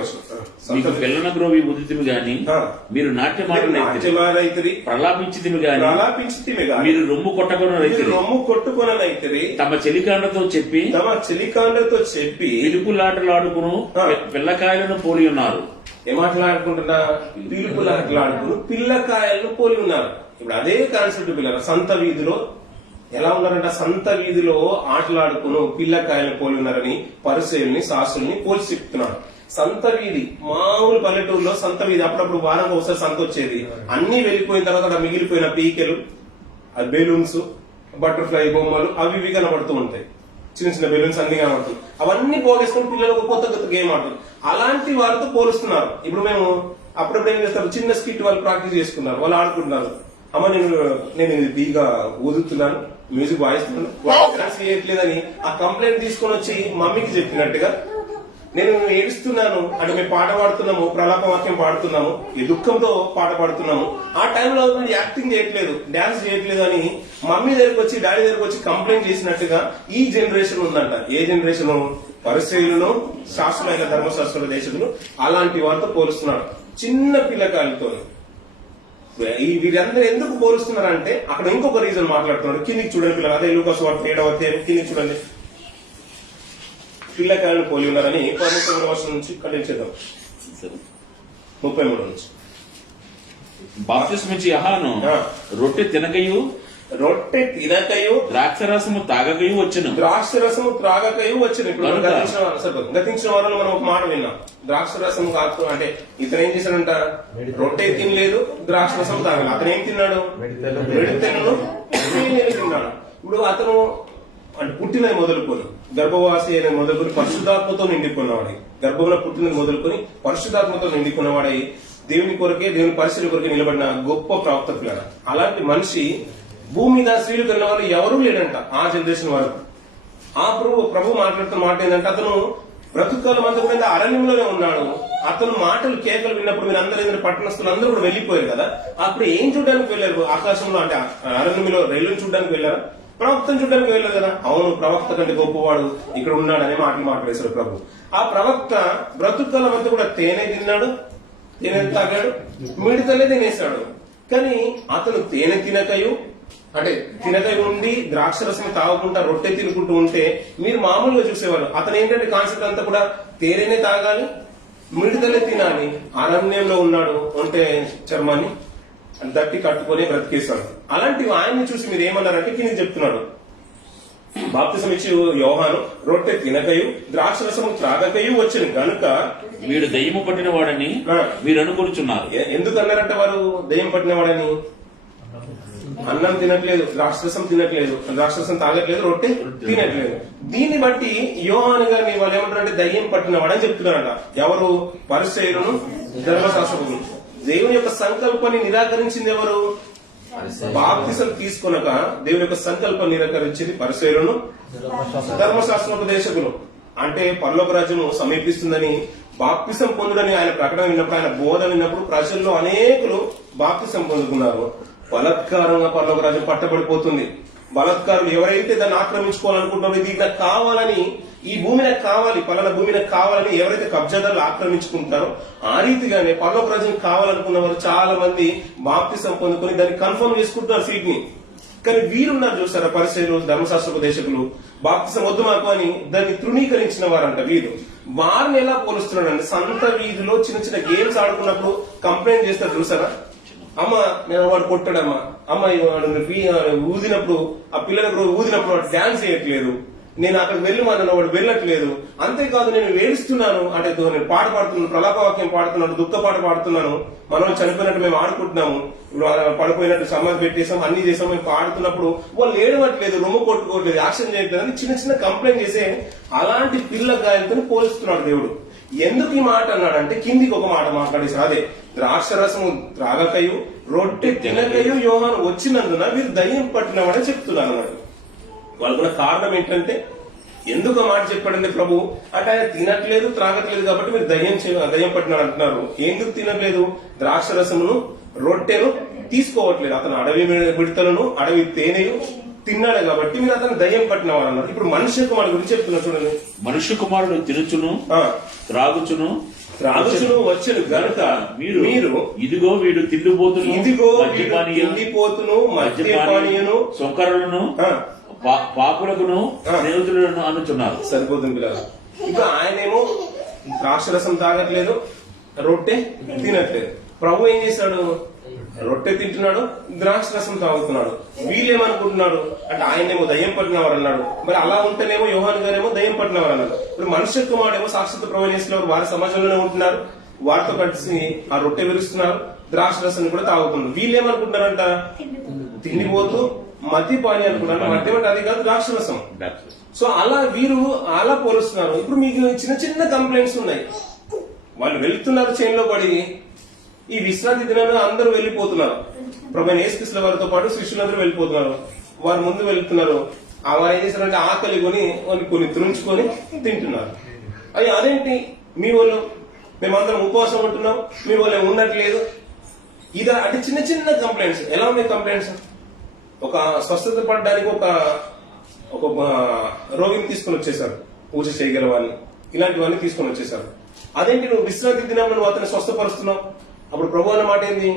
వచనం. పిల్లల గ్రోవి ఉదితిమి గాని మీరు నాట్యమాడైతిరి, ప్రలాపించితిమి గాని మీరు రొమ్ము కొట్టుకొనైతిరి, తమ చెలికాండ్రతో చెప్పి పిలుపులాటలాడుకును పిల్లకాయలను పోలి ఉన్నారు. ఏం మాట్లాడుకుంటున్నా? పిలుపులాటలాడుకును పిల్లకాయలను పోలి ఉన్నారు. ఇప్పుడు అదే కాన్సెప్ట్ పిల్లలు సంత వీధిలో ఎలా ఉన్నారంట? సంత వీధిలో ఆటలాడుకును పిల్లకాయలను పోలి ఉన్నారని పరిసయుల్ని శాస్త్రుల్ని పోల్చి చెప్తున్నాడు. సంత వీధి మామూలు పల్లెటూరులో సంత వీధి, అప్పుడప్పుడు వారం ఒకసారి సంత వచ్చేది. అన్ని వెళ్లిపోయిన తర్వాత మిగిలిపోయిన పీకెలు, బెలూన్స్, బటర్ఫ్లై బొమ్మలు అవి ఇవి కనబడుతూ ఉంటాయి. చిన్న చిన్న బెలూన్స్ అన్ని కనబడుతుంది. అవన్నీ పోగేసుకుని పిల్లలు ఒక కొత్త కొత్త గేమ్ ఆడుతుంది. అలాంటి వారితో పోలుస్తున్నారు. ఇప్పుడు మేము అప్పుడప్పుడు ఏం చేస్తారు, చిన్న స్కిట్ వాళ్ళు ప్రాక్టీస్ చేసుకున్నారు, వాళ్ళు ఆడుకుంటున్నారు. అమ్మ నేను బీగా ఊదుతున్నాను, మ్యూజిక్ వాయిస్తున్నాను, డాన్స్ చేయట్లేదని ఆ కంప్లైంట్ తీసుకొని వచ్చి మమ్మీకి చెప్పినట్టుగా నేను ఏడుస్తున్నాను అంటే మేము పాట పాడుతున్నాము, ప్రలాప వాక్యం పాడుతున్నాము, ఈ దుఃఖంతో పాట పాడుతున్నాము, ఆ టైంలో యాక్టింగ్ చేయట్లేదు, డాన్స్ చేయట్లేదు అని మమ్మీ దగ్గరకు వచ్చి డాడీ దగ్గరకు వచ్చి కంప్లైంట్ చేసినట్టుగా ఈ జనరేషన్ ఉందంట. ఏ జనరేషన్? పరిసయ్యులను శాస్త్రులైన ధర్మశాస్త్రుల దేశకులు అలాంటి వారితో పోలుస్తున్నాడు. చిన్న పిల్లకాయలతో ఈ వీరందరూ ఎందుకు పోలుస్తున్నారంటే అక్కడ ఇంకొక రీజన్ మాట్లాడుతున్నాడు. కిందికి చూడండి పిల్లలు, అదే లూకాసు వార్త 7వ అధ్యాయం కిందికి చూడండి. పిల్లకాయలను పోలి ఉన్నారని 13వ వర్షం నుంచి ఖండించేద్దాం. 33 నుంచి. బాప్తిస్మిచ్చి యోహాను రొట్టె తినకయు ద్రాక్షరసము తాగకయు వచ్చును. ద్రాక్షరసము త్రాగకయు వచ్చును. ఇప్పుడు గతించిన వారంలో మనం ఒక మాట విన్నాం. ద్రాక్షరసం కాదు అంటే ఇతను ఏం చేశాడంట, రొట్టె తినలేదు, ద్రాక్షరసం తాగలేదు. అతను ఏం తిన్నాడు, వెడితెనను తిన్నాడు. ఇప్పుడు అతను అంటే పుట్టినది మొదలుకొని గర్భవాసి అయిన మొదలుకొని పరిశుద్ధాత్మతో నిండుకున్నవాడై, గర్భంలో పుట్టినది మొదలుకొని పరిశుద్ధాత్మతో నిండుకున్నవాడై దేవుని కొరకే దేవుని పరిస్థితుల కొరకే నిలబడిన గొప్ప ప్రవక్త పిల్లల. అలాంటి మనిషి భూమి మీద స్త్రీలు కన్న వాళ్ళు ఎవరూ లేడంట ఆ జనరేషన్ వరకు. ఆ ప్రభు మాట్లాడుతున్న మాట ఏంటంటే అతను బ్రతుకాలం అంతా కూడా అరణ్యంలోనే ఉన్నాడు. అతను మాటలు కేకలు విన్నప్పుడు మీరు అందరూ ఏదైనా పట్టణస్తులు అందరూ కూడా వెళ్లిపోయారు కదా. అప్పుడు ఏం చూడడానికి వెళ్లారు, ఆకాశంలో అంటే అరణ్యంలో రైలును చూడడానికి వెళ్ళారా, ప్రవక్తను చూడడానికి వెళ్ళారు కదా. అవును, ప్రవక్త కంటే గొప్పవాడు ఇక్కడ ఉన్నాడనే మాటలు మాట్లాడేశారు ప్రభు. ఆ ప్రవక్త బ్రతుకాలం అంతా కూడా తేనె తిన్నాడు, తేనె తాగాడు, మిడతలే తినేశాడు. కానీ అతను తేనె తినకయు అంటే తినకై ఉండి ద్రాక్షరసం తాగకుండా రొట్టె తినుకుంటూ ఉంటే మీరు మామూలుగా చూసేవారు. అతను ఏంటంటే కాన్సెప్ట్ అంతా కూడా తేనెనే తాగాలి, మిడతలే తినాలి. అరణ్యంలో ఉన్నాడు, ఒంటె చర్మాన్ని దట్టి కట్టుకొని బ్రతికేస్తాడు. అలాంటివి ఆయన్ని చూసి మీరు ఏమన్నారంటే కింద చెప్తున్నాడు, బాప్తిసం ఇచ్చి యోహాను రొట్టె తినకయు ద్రాక్షరసము త్రాగకయు వచ్చును గనుక వీడు దయ్యము పట్టిన వాడని మీరు అనుకుంటున్నారు. ఎందుకు అన్నారంటే వారు దయ్యం పట్టిన వాడని? అన్నం తినట్లేదు, ద్రాక్షరసం తినట్లేదు, ద్రాక్షరసం తాగట్లేదు, రొట్టె తినట్లేదు. దీన్ని బట్టి యోహాను గారిని వాళ్ళు ఏమంటారంటే దయ్యం పట్టిన వాడని చెప్తున్నారంట. ఎవరు? పరిసయ్యులను ధర్మశాస్త్రజ్ఞులు. దేవుని యొక్క సంకల్పాన్ని నిరాకరించింది ఎవరు? బాప్తిసం తీసుకొనక దేవుని యొక్క సంకల్పం నిరాకరించింది పరిసయ్యులను ధర్మశాస్త్రోపదేశకులు. అంటే పరలోక రాజ్యము సమీపిస్తుందని బాప్తిసం పొందుడని ఆయన ప్రకటన విన్నప్పుడు, ఆయన బోధ విన్నప్పుడు ప్రజల్లో అనేకులు బాప్తిసం పొందుకున్నారు. బలత్కారంగా పరలోక రాజ్యం పట్టబడిపోతుంది. బలత్కారులు ఎవరైతే దాన్ని ఆక్రమించుకోవాలనుకుంటున్నారో, ఇది నాకు కావాలని, ఈ భూమి నాకు కావాలి, పలానా భూమి నాకు కావాలని ఎవరైతే కబ్జాదారులు ఆక్రమించుకుంటారో ఆ రీతిగానే పరలోక రాజ్యం కావాలనుకున్న వారు చాలా మంది బాప్తిసం పొందుకొని దాన్ని కన్ఫర్మ్ చేసుకుంటున్నారు సీట్ ని. కానీ వీరున్నారు చూసారా పరిసయ్యులు ధర్మశాస్త్రోపదేశకులు, బాప్తిసం వద్దు మాకు అని దాన్ని తృణీకరించిన వారంట. వీరు వారిని ఎలా పోలుస్తున్నాడంటే సంత వీధిలో చిన్న చిన్న గేమ్స్ ఆడుకున్నప్పుడు కంప్లైంట్ చేస్తారు చూసారా, అమ్మ నేను వాడు కొట్టాడమ్మా, అమ్మ వాడు ఊదినప్పుడు ఆ పిల్లలకు ఊదినప్పుడు వాడు డాన్స్ చేయట్లేదు, నేను అక్కడికి వెళ్ళి వాడు వెళ్ళట్లేదు, అంతేకాదు నేను వేడిస్తున్నాను అంటే నేను పాట పాడుతున్నాను, ప్రలాపవాక్యం పాడుతున్నాను, దుఃఖ పాట పాడుతున్నాను, మనం చనిపోయినట్టు మేము ఆడుకుంటున్నాము, ఇప్పుడు పడిపోయినట్టు సమాధి పెట్టేసాం, అన్ని చేసాం, మేము పాడుతున్నప్పుడు వాళ్ళు ఏడవట్లేదు, రొమ్ము కొట్టుకోవట్లేదు, యాక్షన్ చేయట్లేదు అని చిన్న చిన్న కంప్లైంట్ చేసే అలాంటి పిల్లకాయలతో పోలుస్తున్నాడు దేవుడు. ఎందుకు ఈ మాట అన్నాడంటే కిందికి ఒక మాట మాట్లాడేశారు, అదే ద్రాక్షరసము త్రాగకయు రొట్టె తినకయు యోహాను వచ్చినందున వీరు దయ్యం పట్టినవాడని చెప్తున్నారు అన్నాడు. వాళ్ళకున్న కారణం ఏంటంటే ఎందుకు మాట చెప్పాడంటే ప్రభు అంటే ఆయన తినట్లేదు త్రాగట్లేదు కాబట్టి మీరు దయ్యం పట్టినాడు అంటున్నారు. ఎందుకు తినట్లేదు? ద్రాక్షరసమును రొట్టెను తీసుకోవట్లేదు. అతను అడవి మిడతలను అడవి తేనెయు తిన్నాడు కాబట్టి మీరు అతను దయ్యం పట్టినవారు అన్నారు. ఇప్పుడు మనుష్య కుమారుడు గురించి చెప్తున్నారు చూడండి. మనుష్య కుమారుడు తినుచును త్రాగుచును వచ్చను గనుక మీరు ఇదిగో వీడు తిండిపోతును, ఇదిగో తిండిపోతును, మద్యపానీయును, సొంకరులను, పాపులకును స్నేహితులను అనుచున్నారు. సరిపోతుంది పిల్లలు. ఇంకా ఆయనేమో ద్రాక్షరసం తాగట్లేదు, రొట్టె తినట్లేదు. ప్రభు ఏం చేశాడు? రొట్టె తింటున్నాడు, ద్రాక్షరసం తాగుతున్నాడు. వీళ్ళేమనుకుంటున్నాడు అంటే ఆయనేమో దయ్యం పట్టినవారు అన్నాడు. మరి అలా ఉంటేనేమో యోహాను గారేమో దయ్యం పట్టినవారు అన్నారు. ఇప్పుడు మనుష్య కుమారుడేమో సాక్షాత్ ప్రభువు వారి సమాజంలోనే ఉంటున్నారు, వారితో కలిసి ఆ రొట్టె విరుస్తున్నారు, ద్రాక్షరసం కూడా తాగుతున్నారు. వీళ్ళేమనుకుంటున్నారంట? తిండిపోతూ మద్యపాని అనుకుంటారు. మద్యం అంటే అది కాదు, ద్రాక్షరసం. సో అలా వీరు అలా పోలుస్తున్నారు. ఇప్పుడు మీకు చిన్న చిన్న కంప్లైంట్స్ ఉన్నాయి. వాళ్ళు వెళ్తున్నారు చైన్లో పడి, ఈ విశ్రాంతి దినాలు అందరూ వెళ్లిపోతున్నారు. ప్రభువైన యేసుక్రీస్తు వారితో పాటు శిష్యులందరూ వెళ్లిపోతున్నారు. వారు ముందు వెళ్తున్నారు. వారు ఏం చేశారంటే ఆకలి కొన్ని త్రుంచుకొని తింటున్నారు. అదేంటి మీ వాళ్ళు మేమందరం ఉపవాసం ఉంటున్నాం, మీ వాళ్ళు ఉండట్లేదు. ఇదా అంటే చిన్న చిన్న కంప్లైంట్స్. ఎలా ఉన్నాయి కంప్లైంట్స్? ఒక స్వస్థత పడడానికి ఒక రోగిని తీసుకుని వచ్చేసారు. పూజ చేయగలవాన్ని, ఇలాంటివన్నీ తీసుకొని వచ్చేసారు. అదేంటి నువ్వు విశ్రాంతి దినం నువ్వు అతన్ని స్వస్థపరుస్తున్నావు? అప్పుడు ప్రభు అన్న మాట ఏంది?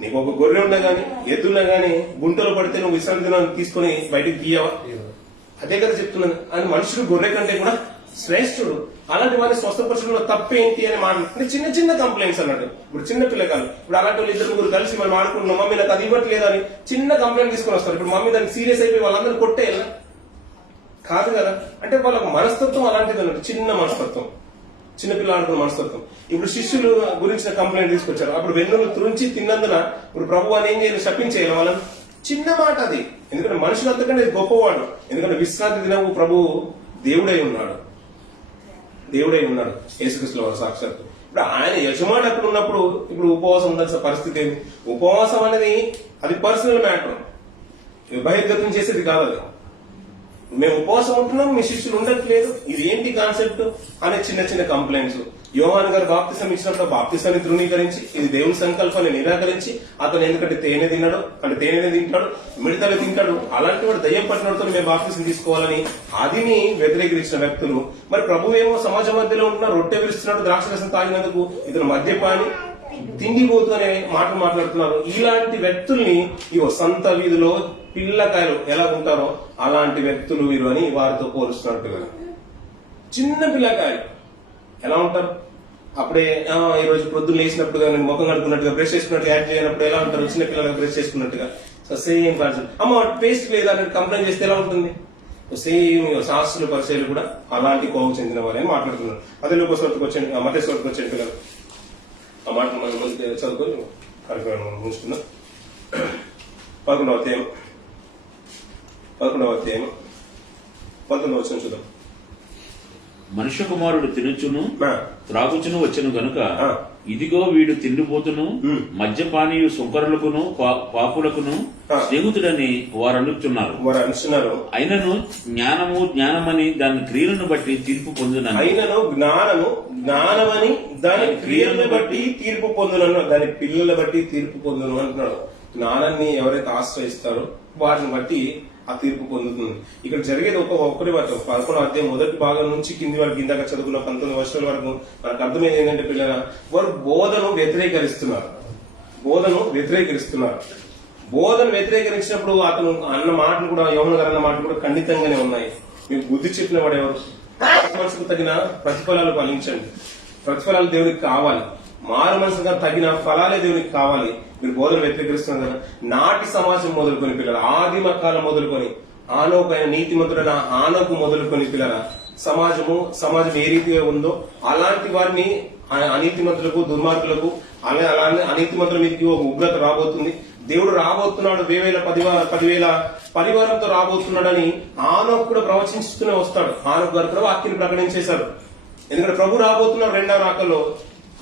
నీకు ఒక గొర్రె ఉన్నా గానీ ఎద్దున్నా గానీ గుంటలో పడితే నువ్వు విశ్రాంతి దినాన్ని తీసుకొని బయటికి తీయవా? అదే కదా చెప్తున్నాను. అని మనుషుడు గొర్రె కంటే కూడా శ్రేష్ఠుడు. అలాంటి వారిని స్వస్థపరచడంలో తప్పేంటి అని మాట్లాడుతుంటే చిన్న చిన్న కంప్లైంట్స్ అన్నట్టు. ఇప్పుడు చిన్న పిల్లకాయలు ఇప్పుడు అలాంటి వాళ్ళు ఇద్దరు ముగ్గురు కలిసి మనం ఆడుకుంటున్నాం, మమ్మీ నాకు అది ఇవ్వట్లేదు అని చిన్న కంప్లైంట్ తీసుకొని వస్తారు. ఇప్పుడు మమ్మీ దానికి సీరియస్ అయిపోయి వాళ్ళందరూ కొట్టేయాలా? కాదు కదా. అంటే వాళ్ళకు మనస్తత్వం అలాంటిది అన్నట్టు, చిన్న మనస్తత్వం, చిన్నపిల్ల ఆడుకున్న మనస్తత్వం. ఇప్పుడు శిష్యులు గురించిన కంప్లైంట్ తీసుకొచ్చారు. అప్పుడు వెన్నులు తురించి తిన్నందున ఇప్పుడు ప్రభు అని ఏం చేయాలి? శపించేయాలి వాళ్ళని. చిన్న మాట అది. ఎందుకంటే మనుషులు అంతకంటే గొప్పవాడు. ఎందుకంటే విశ్రాంతి దినము ప్రభు దేవుడై ఉన్నాడు, దేవుడై ఉన్నాడు యేసుక్రీస్తు వారు సాక్షాత్తు. ఇప్పుడు ఆయన యజమాని అక్కడ ఉన్నప్పుడు ఇప్పుడు ఉపవాసం ఉండాల్సిన పరిస్థితి ఏంటి? ఉపవాసం అనేది అది పర్సనల్ మ్యాటర్, బహిర్గతం చేసేది కాదు అది. మేము ఉపవాసం ఉంటున్నాం, మీ శిష్యులు ఉండట్లేదు, ఇది ఏంటి కాన్సెప్ట్ అనే చిన్న చిన్న కంప్లైంట్స్. యోహాన్ గారు బాప్తిసం ఇచ్చినప్పుడు బాప్తిసాన్ని ధృవీకరించి ఇది దేవుని సంకల్పాన్ని నిరాకరించి అతను ఎందుకంటే తేనె తిన్నాడు, అంటే తేనె తింటాడు, మిడతలు తింటాడు, అలాంటి వాడు దయ్యం పట్టినతో మేము బాప్తిసం తీసుకోవాలని అదిని వ్యతిరేకించిన వ్యక్తులు. మరి ప్రభు ఏమో సమాజం మధ్యలో ఉంటున్నా రొట్టె విరుస్తున్నాడు, ద్రాక్షరసం తాగినందుకు ఇతను మద్యపాని తిండిపోతూ అనే మాటలు మాట్లాడుతున్నారు. ఇలాంటి వ్యక్తుల్ని ఇవో సంత వీధిలో పిల్లకాయలు ఎలా ఉంటారో అలాంటి వ్యక్తులు వీరు అని వారితో పోలుస్తున్నట్టు కదా. చిన్న పిల్లకాయలు ఎలా ఉంటారు? అప్పుడే ఈ రోజు ప్రొద్దున లేచినప్పుడు కానీ ముఖం కడుకున్నట్టుగా బ్రష్ చేసుకున్నట్టుగా యాడ్ చేయనప్పుడు ఎలా ఉంటారు? చిన్న పిల్లలకు బ్రష్ చేసుకున్నట్టుగా. So same concept. అమ్మ పేస్ట్ లేదా అని కంప్లైంట్ చేస్తే ఎలా ఉంటుంది? సేమ్ శాస్త్రుల పరిచయాలు కూడా అలాంటి కోపం చెందిన వారని మాట్లాడుతున్నారు. అదే లోకోస్వరకు వచ్చాను, మతేశ్వరకు వచ్చాను పిల్లలు. ఆ మాట మనం చదువుకొని కార్యక్రమం ఉంచుకున్నాం. 11వ అధ్యాయం 19వ వచనం చూద్దాం. మనుష్య కుమారుడు తినుచును త్రాగుచును వచ్చెను గనుక ఇదిగో వీడు తిండిపోతును మద్యపానీయు సుంకరులకును పాపులకును స్నేహితుడని వారు అనుచున్నారు. అయినను జ్ఞానము జ్ఞానమని దాని క్రియలను బట్టి తీర్పు పొందునని. అయినను జ్ఞానమని దాని క్రియలను బట్టి తీర్పు పొందునను, దాని పిల్లల బట్టి తీర్పు పొందును అంటున్నాడు. జ్ఞానాన్ని ఎవరైతే ఆశ్రయిస్తారో వాటిని బట్టి ఆ తీర్పు పొందుతుంది. ఇక్కడ జరిగేది ఒక్కరి వరకు 11వ అధ్యాయం మొదటి భాగం నుంచి కింది వరకు ఇందాక చదువుకున్న 19 వర్షాల వరకు మనకు అర్థమైంది ఏంటంటే పిల్లల వారు బోధను వ్యతిరేకరిస్తున్నారు. బోధను వ్యతిరేకరించినప్పుడు అతను అన్న మాటలు కూడా, యోహాను గారు అన్న మాటలు కూడా ఖండితంగానే ఉన్నాయి. మీకు బుద్ధి చెప్పిన వాడు ఎవరు? మనసుకు తగిన ప్రతిఫలాలు ఫలించండి. ప్రతిఫలాలు దేవునికి కావాలి. మారు మనసుగా తగిన ఫలాలే దేవునికి కావాలి. మీరు బోధన వ్యతిరేకిస్తున్నారు కదా. నాటి సమాజం మొదలుకొని పిల్లల, ఆదిమ కాలం మొదలుకొని ఆనోకు అయిన నీతిమంతుడైన ఆనోకు మొదలుకొని పిల్లల సమాజం ఏ రీతిగా ఉందో అలాంటి వారిని అనీతిమంతులకు, దుర్మార్గులకు, అలానే అనీతిమంతుల మీదకి ఒక ఉగ్రత రాబోతుంది. దేవుడు రాబోతున్నాడు, 10,000 పరివారంతో రాబోతున్నాడని ఆనోకు కూడా ప్రవచించుతూనే వస్తాడు. ఆనోకు గారు కూడా వాక్యాన్ని ప్రకటించేశారు. ఎందుకంటే ప్రభు రాబోతున్నాడు రెండవ రాకల్లో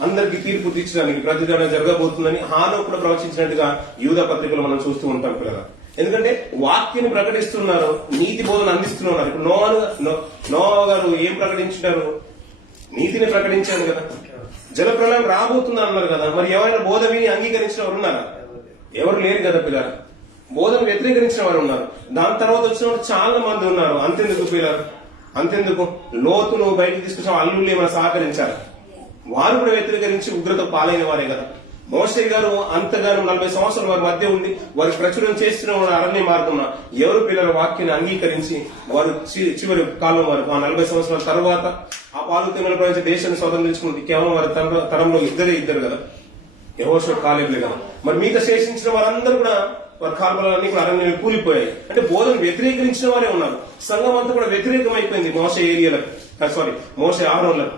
అందరికి తీర్పు తీర్చడానికి, ప్రతిదానం జరగబోతుందని హానోకు కూడా ప్రవచించినట్టుగా యూదా పత్రికలు మనం చూస్తూ ఉంటాం పిల్లల. ఎందుకంటే వాక్యాన్ని ప్రకటిస్తున్నారు, నీతి బోధన అందిస్తున్నారు. ఇప్పుడు నోవా గారు ఏం ప్రకటించారు? నీతిని ప్రకటించారు కదా. జల ప్రళయం రాబోతుందా అన్నారు కదా. మరి ఎవరైనా బోధ విని అంగీకరించిన వారు ఉన్నారా? ఎవరు లేరు కదా పిల్లలు. బోధను వ్యతిరేకరించిన వారు ఉన్నారు. దాని తర్వాత వచ్చిన వారు చాలా మంది ఉన్నారు. అంతెందుకు పిల్లలు, అంతెందుకు లోతును బయటకు తీసుకొచ్చిన అల్లుళ్ళు ఏమైనా సహకరించారు? వారు కూడా వ్యతిరేకరించి ఉగ్రత పాలైన వారే కదా. మోషే గారు అంతగానో 40 సంవత్సరాల వారి మధ్య ఉండి వారి ప్రచురణ చేస్తున్న అరణ్య మార్గం ఎవరు పిల్లల వాక్యాన్ని అంగీకరించి వారు చివరి కాలం వరకు ఆ 40 సంవత్సరాల తర్వాత ఆ పాలు తెమ్మల ప్రపంచ దేశాన్ని స్వతంత్రించుకుంది కేవలం వారి తరంలో ఇద్దరు కదా, యెహోషువ కాలేబులే కదా. మరి మిగతా శేషించిన వారందరూ కూడా వారి కాలంలన్నీ కూడా అరణ్యాలు కూలిపోయాయి. అంటే బోధన వ్యతిరేకరించిన వారే ఉన్నారు. సంఘం అంతా కూడా వ్యతిరేకం అయిపోయింది. మోషే ఆరోన్లకు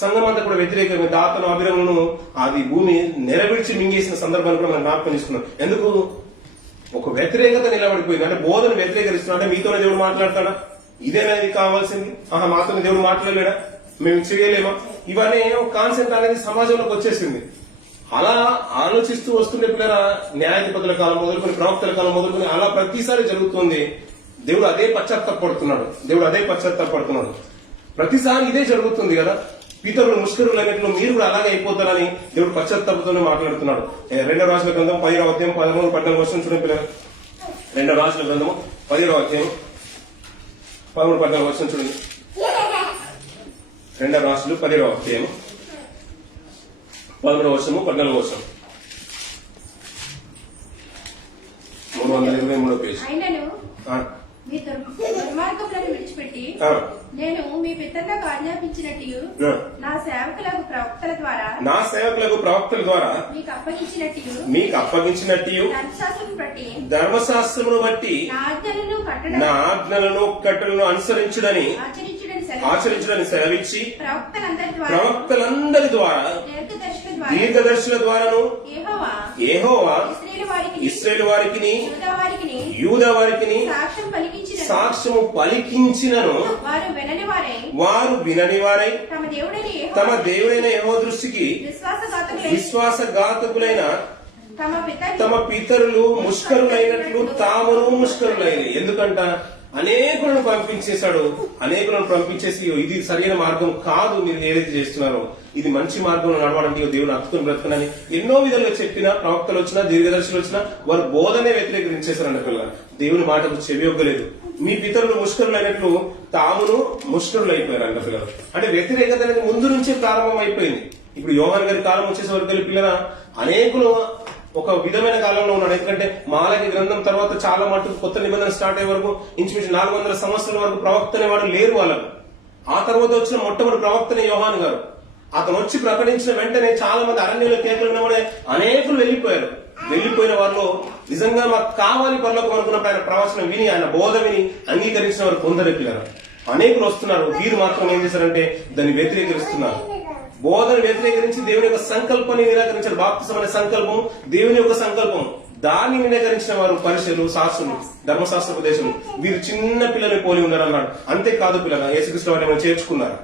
సంఘం అంతా కూడా వ్యతిరేకంగా దాతను అభిరములను అది భూమి నెరవేర్చి మింగేసిన సందర్భాన్ని కూడా మనం జ్ఞాపకం చేసుకున్నాం. ఎందుకు? ఒక వ్యతిరేకత నిలబడిపోయింది. అంటే బోధన వ్యతిరేకరిస్తున్నా అంటే మీతోనే దేవుడు మాట్లాడతాడా? ఇదేనా కావాల్సింది? మాతోనే దేవుడు మాట్లాడలేడా? మేము చేయలేమా? ఇవన్నీ కాన్సెప్ట్ అనేది సమాజంలోకి వచ్చేసింది. అలా ఆలోచిస్తూ వస్తుండే పిల్లల న్యాయాధిపతుల కాలం మొదలుకొని, ప్రవక్తల కాలం మొదలుకొని అలా ప్రతిసారి జరుగుతుంది. దేవుడు అదే పశ్చాత్తాపడుతున్నాడు. ప్రతిసారి ఇదే జరుగుతుంది కదా. పితరులు ముష్కరులు అన్నింటిలో మీరు కూడా అలాగే అయిపోతారని దేవుడు పశ్చాత్తాపంతోనే మాట్లాడుతున్నాడు. 2వ రాజుల గ్రంథం 10వ అధ్యాయం 13-14 వర్షం చూడండి పిల్లలు. 2వ రాజుల గ్రంథము 10వ అధ్యాయం 13-14 వర్షం చూడండి. రెండవ రాష్ట్రాలు 10వ అధ్యాయం 11వ వర్షము 14వ వర్షం 323వ పేజీ. అయినను ఆ, మీ దుర్మార్గములను విడిచిపెట్టి ఆ, నేను మీ పితరులకు ఆజ్ఞాపించినట్టు ఆ. నా సేవకులకు ప్రవక్తల ద్వారా నా సేవకులకు ప్రవక్తల ద్వారా మీకు అప్పగించినట్టు మీకు అప్పగించినట్టు ధర్మశాస్త్రం బట్టి ధర్మశాస్త్రమును బట్టి నా ఆజ్ఞలను నా కట్టడం ఆజ్ఞలను కట్టలను అనుసరించుడని ఆచరించడని సెలవిచ్చి ప్రవక్తలందరి ద్వారా ప్రవక్తలందరి ద్వారా దీర్ఘదర్శకుల ద్వారా దీర్ఘదర్శుల ద్వారాను యెహోవా ఇశ్రాయేలు వారికి యూదా వారికి సాక్ష్యం పలికించిన సాక్ష్యము పలికించినను వారు వినని వారే వారు వినని వారై తమ తమ దేవుడైన యెహోవా దృష్టికి విశ్వాసఘాతకులైన తమ పితరులు ముష్కరులైనట్లు తామును ముష్కరులైన. ఎందుకంట అనేకులను పంపించేశాడు. అనేకులను పంపించేసి ఇది సరైన మార్గం కాదు, మీరు ఏదైతే చేస్తున్నారో ఇది మంచి మార్గంలో నడవడానికి దేవుడు హక్కుని బ్రతుకునని ఎన్నో విధాలుగా చెప్పినా, ప్రవక్తలు వచ్చినా, దీర్ఘదర్శులు వచ్చినా వారు బోధనే వ్యతిరేకించేశారంట. పిల్లలు దేవుని మాటకు చెవి ఒగ్గలేదు. మీ పితరులు ముష్కరులు అయినట్లు తామును ముష్కరులు అయిపోయారంట. పిల్లలు అంటే వ్యతిరేకత అనేది ముందు నుంచే ప్రారంభం అయిపోయింది. ఇప్పుడు యోహాన్ గారి కాలం వచ్చేసే వరకు పిల్లల అనేకులు ఒక విధమైన కాలంలో ఉన్నాడు. ఎందుకంటే మాలకి గ్రంథం తర్వాత చాలా మటుకు కొత్త నిబంధన స్టార్ట్ అయ్యే వరకు ఇంచుమించు 400 సంవత్సరాల వరకు ప్రవక్త అనేవాడు లేరు వాళ్ళకు. ఆ తర్వాత వచ్చిన మొట్టమొదటి ప్రవక్తనే యోహాన్ గారు. అతను వచ్చి ప్రకటించిన వెంటనే చాలా మంది అరణ్యంలో కేకలు వినబడే అనేకులు వెళ్లిపోయారు. వెళ్లిపోయిన వారిలో నిజంగా మాకు కావాలి పనులకు అనుకున్న ఆయన ప్రవచనం విని, ఆయన బోధ విని అంగీకరించిన వారు కొందరు పిల్లలు అనేకులు వస్తున్నారు. వీరు మాత్రం ఏం చేశారంటే దాన్ని వ్యతిరేకరిస్తున్నారు. బోధన వ్యతిరేకరించి దేవుని యొక్క సంకల్పాన్ని నిరాకరించారు. బాప్తిసం అనే సంకల్పం దేవుని యొక్క సంకల్పం. దాన్ని నిరాకరించిన వారు పరిశీలు, శాస్త్రులు, ధర్మశాస్త్ర ఉపదేశులు వీరు చిన్న పిల్లల్ని పోలి ఉన్నారు అన్నాడు. అంతేకాదు పిల్లల యేసుక్రీస్తు వారిని మనం చేర్చుకున్నారు.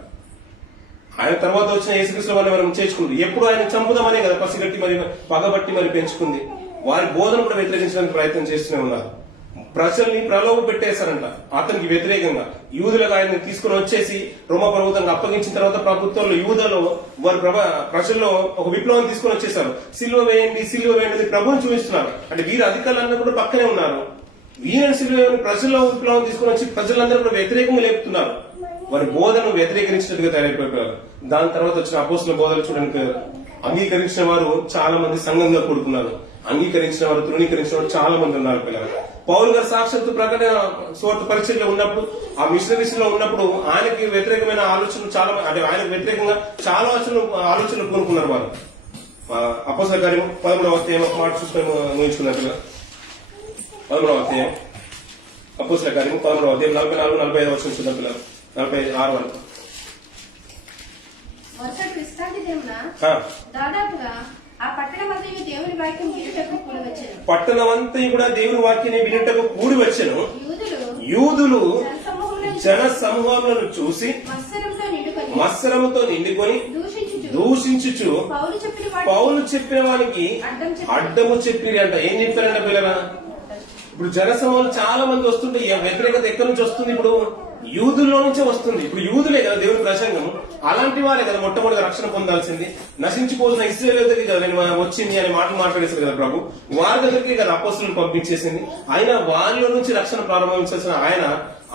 ఆయన తర్వాత వచ్చిన యేసుక్రీస్తు వారిని మనం చేర్చుకుంది. ఎప్పుడు ఆయన చంపుదామనే కదా పసిగట్టి మరి పగబట్టి మరి పెంచుకుంది. వారి బోధన కూడా వ్యతిరేకించడానికి ప్రయత్నం చేస్తూనే ఉన్నారు. ప్రజల్ని ప్రలోభ పెట్టేశారంట. అతనికి వ్యతిరేకంగా యూదులకు ఆయన్ని తీసుకుని వచ్చేసి రోమ ప్రభుత్వానికి అప్పగించిన తర్వాత ప్రభుత్వంలో యూదలో వారు ప్రజల్లో ఒక విప్లవం తీసుకుని వచ్చేసారు. సిలువ వేయండి, సిలువ వేయండి ప్రభుత్వం చూపిస్తున్నారు. అంటే వీరు అధికారులందరూ కూడా పక్కనే ఉన్నారు. వీరని సిలువ వేయండి ప్రజల్లో విప్లవం తీసుకుని వచ్చి ప్రజలందరూ కూడా వ్యతిరేకంగా లేపుతున్నారు. వారి బోధను వ్యతిరేకరించినట్టుగా తయారైపోయారు. దాని తర్వాత వచ్చిన అపోస్తుల బోధలు చూడడానికి అంగీకరించిన వారు చాలా మంది సంఘంగా కూడుకున్నారు. అంగీకరించిన వారు, తృణీకరించిన వారు చాలా మంది ఉన్నారు. పిల్లలు పౌలు గారు సాక్షాత్తు ప్రకటన స్వార్థ పరిచర్లో ఉన్నప్పుడు, ఆ మిషనరీస్ లో ఉన్నప్పుడు ఆయనకి వ్యతిరేకమైన ఆలోచనలు చాలా, అంటే ఆయనకు వ్యతిరేకంగా చాలా ఆలోచనలు కొనుక్కున్నారు వారు. అపోస్తల కార్యం 13వ అధ్యాయం ఒక మాట చూసుకొని ముగించుకున్నారు. 13వ అధ్యాయం అపోస్తల కార్యం 13వ అధ్యాయం 44-45 వచ్చిన చూద్దాం పిల్లలు. 46 వరకు దాదాపుగా ఆ పట్టణమంతయు దేవుని వాక్యం వినుటకు కూడి వచ్చెను. పట్టణమంతయు కూడా దేవుని వాక్యాన్ని వినుటకు కూడి వచ్చెను. యూదులు జన సమూహములను చూసి మత్సరముతో నిండుకొని దూషించుచు పౌలు చెప్పిన వానికి అడ్డము చెప్పిరి అంట. ఏం చెప్పారంట పిల్లరా? ఇప్పుడు జన సమూహాలు చాలా మంది వస్తుంటే వ్యతిరేకత ఎక్కడి నుంచి వస్తుంది? ఇప్పుడు యూదుల్లో నుంచే వస్తుంది. ఇప్పుడు యూదులే కదా దేవుని ప్రసంగం. అలాంటి వారే కదా మొట్టమొదటి రక్షణ పొందాల్సింది. నశించిపోతున్న ఇశ్రాయేలు దగ్గరికి కదా నేను వచ్చింది అనే మాటలు మాట్లాడేశారు కదా ప్రభు. వారి దగ్గరికి కదా అపోస్తులను పంపించేసింది. ఆయన వారిలో నుంచి రక్షణ ప్రారంభించాల్సిన ఆయన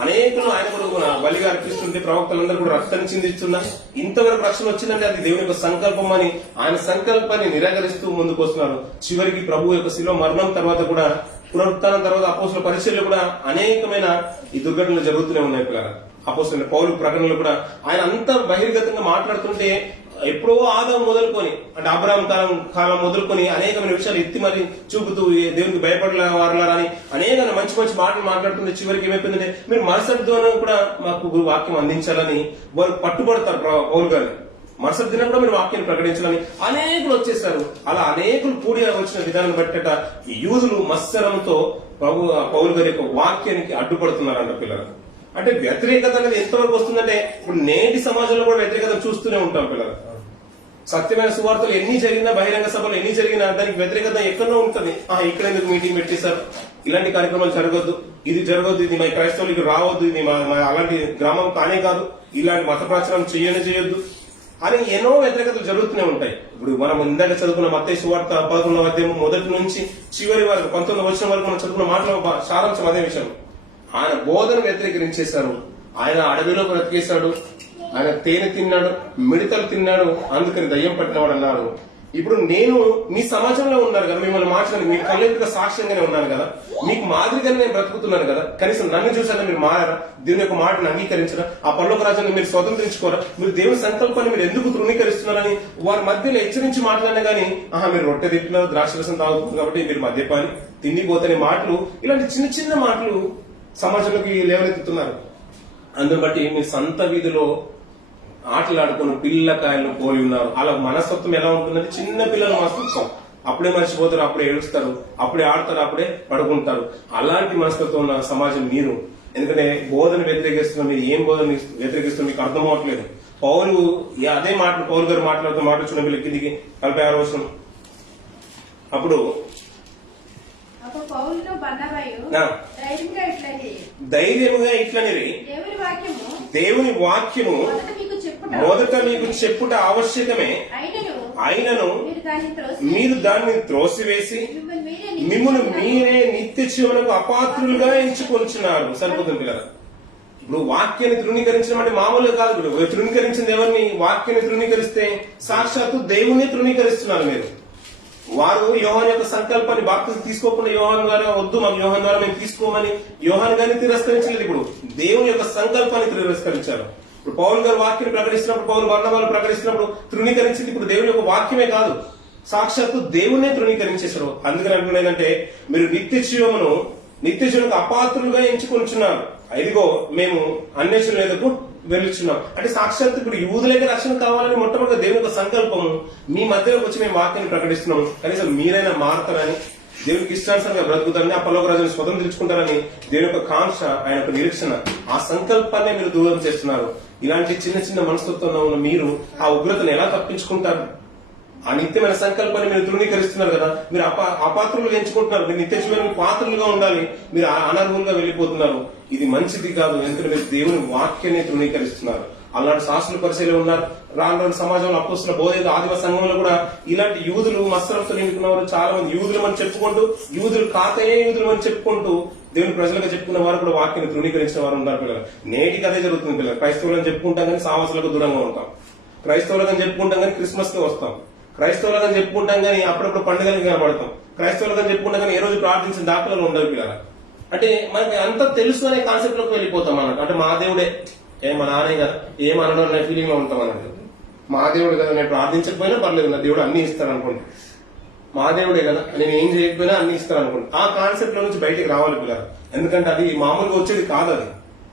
అనేకులు ఆయన కొరకు బలిగా అర్పిస్తుంటే ప్రవక్తలందరూ కూడా రక్తాన్ని చిందిస్తున్నా ఇంతవరకు రక్షణ వచ్చిందంటే అది దేవుని యొక్క సంకల్పం అని ఆయన సంకల్పాన్ని నిరాకరిస్తూ ముందుకు వస్తున్నారు. చివరికి ప్రభు యొక్క శిలువ మరణం తర్వాత కూడా పునరుత్థానం తర్వాత అపోస్తుల పరిచర్యలు కూడా అనేకమైన ఈ దుర్ఘటనలు జరుగుతూనే ఉన్నాయి పిల్లలు. అపోస్తుల పౌలు ప్రకటనలు కూడా ఆయన అంత బహిర్గతంగా మాట్లాడుతుంటే ఎప్పుడో ఆదాము మొదలుకొని, అంటే అబ్రాహాం కాలం మొదలుకొని అనేకమైన విషయాలు ఎత్తి మరి చూపుతూ దేవునికి భయపడలే వారులారా అని అనేక మంచి మంచి మాటలు మాట్లాడుతుంటే చివరికి ఏమైపోయిందంటే మీరు మరుసటి ద్వారా కూడా మాకు వాక్యం అందించాలని వారు పట్టుబడతారు పౌలు గారిని. మరుసటి దినం కూడా మీరు వాక్యాన్ని ప్రకటించాలని అనేకులు వచ్చేసారు. అలా అనేకులు కూడి వచ్చిన విధానం బట్టట ఈ యూదులు మత్సరంతో పౌలు గారి యొక్క వాక్యానికి అడ్డుపడుతున్నారంట పిల్లలు. అంటే వ్యతిరేకత అనేది ఎంతవరకు వస్తుందంటే ఇప్పుడు నేటి సమాజంలో కూడా వ్యతిరేకత చూస్తూనే ఉంటాం పిల్లలు. సత్యమైన సువార్తలు ఎన్ని జరిగినా, బహిరంగ సభలు ఎన్ని జరిగినా దానికి వ్యతిరేకత ఎక్కడో ఉంటుంది. ఇక్కడ ఎందుకు మీటింగ్ పెట్టేశారు, ఇలాంటి కార్యక్రమాలు జరగొద్దు, ఇది జరగొద్దు, ఇది మా క్రైస్తవులకి రావద్దు, ఇది మా అలాంటి గ్రామం కానే కాదు, ఇలాంటి మత ప్రచారం చేయొద్దు అని ఎన్నో వ్యతిరేకతలు జరుగుతూనే ఉంటాయి. ఇప్పుడు మనం ఇందాక చదువుకున్న మత్తయి సువార్త 11వ అధ్యాయం మొదటి నుంచి చివరి వరకు 19 వచ్చిన వరకు మనం చదువుకున్న మాటలో సారాంశం అదే విషయం. ఆయన బోధన వ్యతిరేకరించేశారు. ఆయన అడవిలో బ్రతికేశాడు. ఆయన తేనె తిన్నాడు, మిడతలు తిన్నాడు, అందుకని దయ్యం పట్టినవాడు అన్నాడు. ఇప్పుడు నేను మీ సమాజంలో ఉన్నారు కదా, మిమ్మల్ని మార్చడానికి మీకు కళ్ళెదురుగా సాక్ష్యంగానే ఉన్నాను కదా, మీకు మాదిరిగానే నేను బ్రతుకుతున్నాను కదా, కనీసం నన్ను చూసాక మీరు మారారా? దేవుని యొక్క మాటను అంగీకరించరా? ఆ పరలోక రాజ్యాన్ని మీరు స్వతంత్రించుకోరా? మీరు దేవుని సంకల్పాన్ని మీరు ఎందుకు తృణీకరిస్తున్నారని వారి మధ్యలో హెచ్చరించి మాట్లాడినా గానీ, మీరు రొట్టె తింటున్నారు, ద్రాక్షరసం తాగుతుంది కాబట్టి మీరు మద్యపాని, తిండిపోతని మాటలు, ఇలాంటి చిన్న చిన్న మాటలు సమాజంలోకి లేవనెత్తుతున్నారు. అందుని బట్టి మీ సంత వీధిలో ఆటలాడుకుని పిల్లకాయలను పోలి ఉన్నారు. అలా మనస్తత్వం ఎలా ఉంటుందంటే చిన్న పిల్లల మనస్తత్వం. అప్పుడే మర్చిపోతారు, అప్పుడే ఏడుస్తారు, అప్పుడే ఆడతారు, అప్పుడే పడుకుంటారు. అలాంటి మనస్తత్వం ఉన్న సమాజం మీరు. ఎందుకంటే బోధన వ్యతిరేకిస్తున్న మీరు ఏం బోధన వ్యతిరేకిస్తున్న మీకు అర్థం అవ్వట్లేదు. పౌలు అదే మాటలు పౌలు గారు మాట్లాడుతున్న మాట చూడండి, వీళ్ళ కిందికి 46వ వచనం. అప్పుడు ధైర్యముగా ఇట్లనిరి, దేవుని వాక్యము మొదట మీకు చెప్పుట ఆవశ్యకమే, అయినను మీరు దాన్ని త్రోసివేసి మిమ్మల్ని మీరే నిత్య జీవనకు అపాత్రులుగా ఎంచుకొంచున్నారు. సరిపోతుంది కదా. ఇప్పుడు వాక్యాన్ని తృణీకరించడం అంటే మామూలుగా కాదు. ఇప్పుడు తృణీకరించింది ఎవరిని? వాక్యాన్ని తృణీకరిస్తే సాక్షాత్తు దేవుని తృణీకరిస్తున్నారు మీరు. వారు యోహాన్ యొక్క సంకల్పాన్ని బాప్తిసం తీసుకోకుండా యోహాన్ గారు వద్దు, మనం యోహాన్ ద్వారా మేము తీసుకోమని యోహాన్ గారిని తిరస్కరించలేదు. ఇప్పుడు దేవుని యొక్క సంకల్పాన్ని తిరస్కరించారు. ఇప్పుడు పౌలు గారు వాక్యాన్ని ప్రకటిస్తున్నప్పుడు, పౌలు బర్నబాలు ప్రకటిస్తున్నప్పుడు తృణీకరించింది ఇప్పుడు దేవుని యొక్క వాక్యమే కాదు, సాక్షాత్తు దేవునే తృణీకరించేశారు. అందుకని అంటున్నానంటే మీరు నిత్య జీవనకు అపాత్రులుగా ఎంచుకొనిచున్నారు. ఇదిగో మేము అన్వేషణ ఎదుకు వెళ్ళుచున్నాం. అంటే సాక్షాత్ ఇప్పుడు యూదులకే రక్షణ కావాలని మొట్టమొదటి దేవుని యొక్క సంకల్పము మీ మధ్యలోకి వచ్చి మేము వాక్యాన్ని ప్రకటిస్తున్నాము. కనీసం మీరైనా మారతారని, దేవునికి ఇష్టానుసారంగా బ్రతుకుతారని, ఆ పరలోక రాజ్యాన్ని స్వతంత్రించుకుంటారని దేవుని యొక్క కాంక్ష, ఆయన యొక్క నిరీక్షణ. ఆ సంకల్పాన్ని మీరు దూరం చేస్తున్నారు. ఇలాంటి చిన్న చిన్న మనస్తత్వంలో ఉన్న మీరు ఆ ఉగ్రతను ఎలా తప్పించుకుంటారు? ఆ నిత్యమైన సంకల్పాన్ని మీరు తృణీకరిస్తున్నారు కదా, మీరు అపాత్రులుగా ఎంచుకుంటున్నారు. మీరు నిత్య జీవనానికి పాత్రలుగా ఉండాలి, మీరు అనర్హులుగా వెళ్లిపోతున్నారు. ఇది మంచిది కాదు. ఎందుకంటే మీరు దేవుని వాక్యాన్ని తృణీకరిస్తున్నారు. అలాంటి శాస్త్రుల పరిశీలన ఉన్నారు. రాను సమాజంలో అపోస్తుల బోధ ఆదిమ సంఘంలో కూడా ఇలాంటి యూదులు మత్సరంతో నింపుకున్నవారు చాలా మంది యూదులు అని చెప్పుకుంటూ, యూదులు కాకయే యూదులు అని చెప్పుకుంటూ దేవుని ప్రజలుగా చెప్పుకున్న వారు కూడా వాక్యాన్ని తృణీకరించిన వారు ఉన్నారు. పిల్లలు నేటికి అదే జరుగుతుంది. పిల్లలు క్రైస్తవులను చెప్పుకుంటాం కానీ సావాసులకు దూరంగా ఉంటాం, క్రైస్తవులుగా చెప్పుకుంటాం కానీ క్రిస్మస్ కి వస్తాం, క్రైస్తవులుగా చెప్పుకుంటాం కానీ అప్పుడప్పుడు పండుగలకు కనబడతాం, క్రైస్తవులుగా చెప్పుకుంటాం కానీ ఏ రోజు ప్రార్థించిన దాఖలు ఉండవు. పిల్లలు అంటే మనకి అంతా తెలుసు అనే కాన్సెప్ట్ లోకి వెళ్ళిపోతాం అన్నట్టు. అంటే మా దేవుడే, మా నానే కదా, ఏమనడం అనే ఫీలింగ్ లో ఉంటాం అన్నట్టు. మా దేవుడు కదా, నేను ప్రార్థించకపోయినా పర్లేదు, నా దేవుడు అన్ని ఇస్తాను అనుకోండి. మా దేవుడే కదా, నేను ఏం చేయకపోయినా అన్ని ఇస్తాను అనుకోండి. ఆ కాన్సెప్ట్ లో నుంచి బయటికి రావాలి పిల్లలు. ఎందుకంటే అది మామూలుగా వచ్చేది కాదు అది.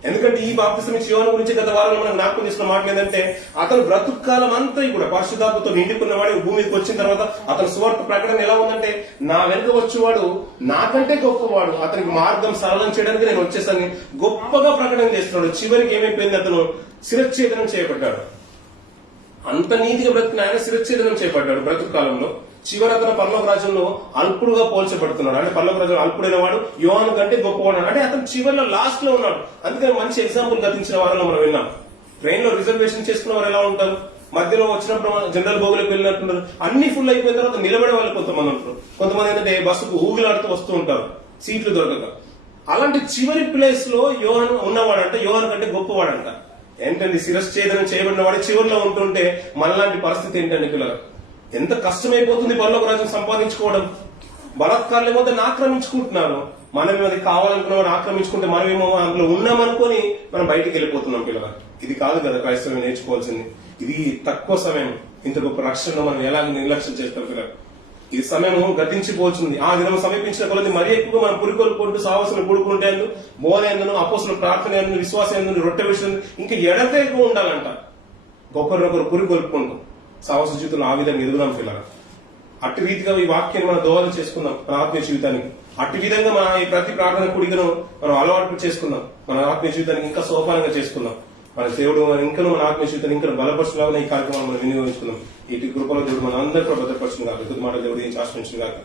ఎందుకంటే ఈ బాప్తిసం ఇచ్చే యోహాను గురించి గత వారంలో మనం జ్ఞాపకం చేసుకున్న మాట ఏంటంటే, అతను బ్రతుకాలం అంతా కూడా పరిశుద్ధాత్మతో నిండుకున్నవాడు భూమికి వచ్చిన తర్వాత అతని సువార్త ప్రకటన ఎలా ఉందంటే, నా వెనుక వచ్చేవాడు నాకంటే గొప్పవాడు, అతనికి మార్గం సరళం చేయడానికి నేను వచ్చేసాను గొప్పగా ప్రకటన చేస్తున్నాడు. చివరికి ఏమైపోయింది? అతను శిరచ్ఛేదనం చేయబడ్డాడు. అంత నీతిగా బ్రతికిన ఆయన శిరచ్ఛేదనం చేయబడ్డాడు బ్రతుకు కాలంలో. చివరి అతను పరలోక రాజ్యంలో అల్పుడుగా పోల్చబడుతున్నాడు. అంటే పరలోక రాజ్యంలో అల్పుడైన వాడు యోహాను కంటే గొప్పవాడు. అంటే అతను చివరిలో లాస్ట్ లో ఉన్నాడు. అందుకని మంచి ఎగ్జాంపుల్ గతించిన వారంలో మనం విన్నాం. ట్రైన్ లో రిజర్వేషన్ చేసుకున్న వారు ఎలా ఉంటారు? మధ్యలో వచ్చినప్పుడు జనరల్ బోగులకు వెళ్ళినట్టున్నారు. అన్ని ఫుల్ అయిపోయిన తర్వాత నిలబడే వాళ్ళు కొంతమంది ఉంటారు. కొంతమంది ఏంటంటే బస్సుకు ఊగులాడుతూ వస్తూ ఉంటారు సీట్లు దొరకక. అలాంటి చివరి ప్లేస్ లో యోహాను ఉన్నవాడంట, యోహాను కంటే గొప్పవాడంట. ఏంటంటే శిరశ్ఛేదనం చేయబడిన వాడు చివరిలో ఉంటుంటే మనలాంటి పరిస్థితి ఏంటండి పిల్లలు? ఎంత కష్టమైపోతుంది పరలోక రాజ్యం సంపాదించుకోవడం. బలాత్కారులేమో దాన్ని ఆక్రమించుకుంటున్నారు. మనమేమో అది కావాలనుకున్న వాడు ఆక్రమించుకుంటే మనమేమో అందులో ఉన్నామనుకొని మనం బయటికి వెళ్ళిపోతున్నాం పిల్లలు. ఇది కాదు కదా క్రైస్తవం నేర్చుకోవాల్సింది. ఇది తక్కువ సమయం, ఇంత గొప్ప రక్షణలో మనం ఎలా నిర్లక్ష్యం చేస్తాం పిల్లలు. ఈ సమయం గతించిపోతుంది. ఆ దినం సమీపించిన కొలది మరీ ఎక్కువగా మనం పురికొల్పుకుంటూ సాహసులు కూడుకుంటే బోధేందును, అపోస్తుల ప్రార్థన ఎందును, విశ్వాసం ఎందును, రొట్టె విషయం ఇంకా ఎడతే ఎక్కువ ఉండాలంట. గొప్పరినొకరు పురికొల్పుకుంటూ సాహస జీవితంలో ఆ విధంగా ఎదుగుదాం పిల్లలు. అట్టి రీతిగా ఈ వాక్యాన్ని మనం దోహదం చేసుకుందాం మన ఆత్మీయ జీవితానికి. అట్టి విధంగా మన ఈ ప్రతి ప్రార్థన కూడికను మనం అలవాటు చేసుకుందాం. మన ఆత్మీయ జీవితానికి ఇంకా సోపానంగా చేసుకుందాం. మన దేవుడు ఇంకా మన ఆత్మీయ జీవితాన్ని ఇంకా బలపరచులాగా ఈ కార్యక్రమాన్ని మనం వినియోగించుకుందాం. ఈ కృపలో దేవుడు మన అందరికీ భద్రపరచును కాక, మాట దేవుడు ఏం ఆశ్రయించును కాక.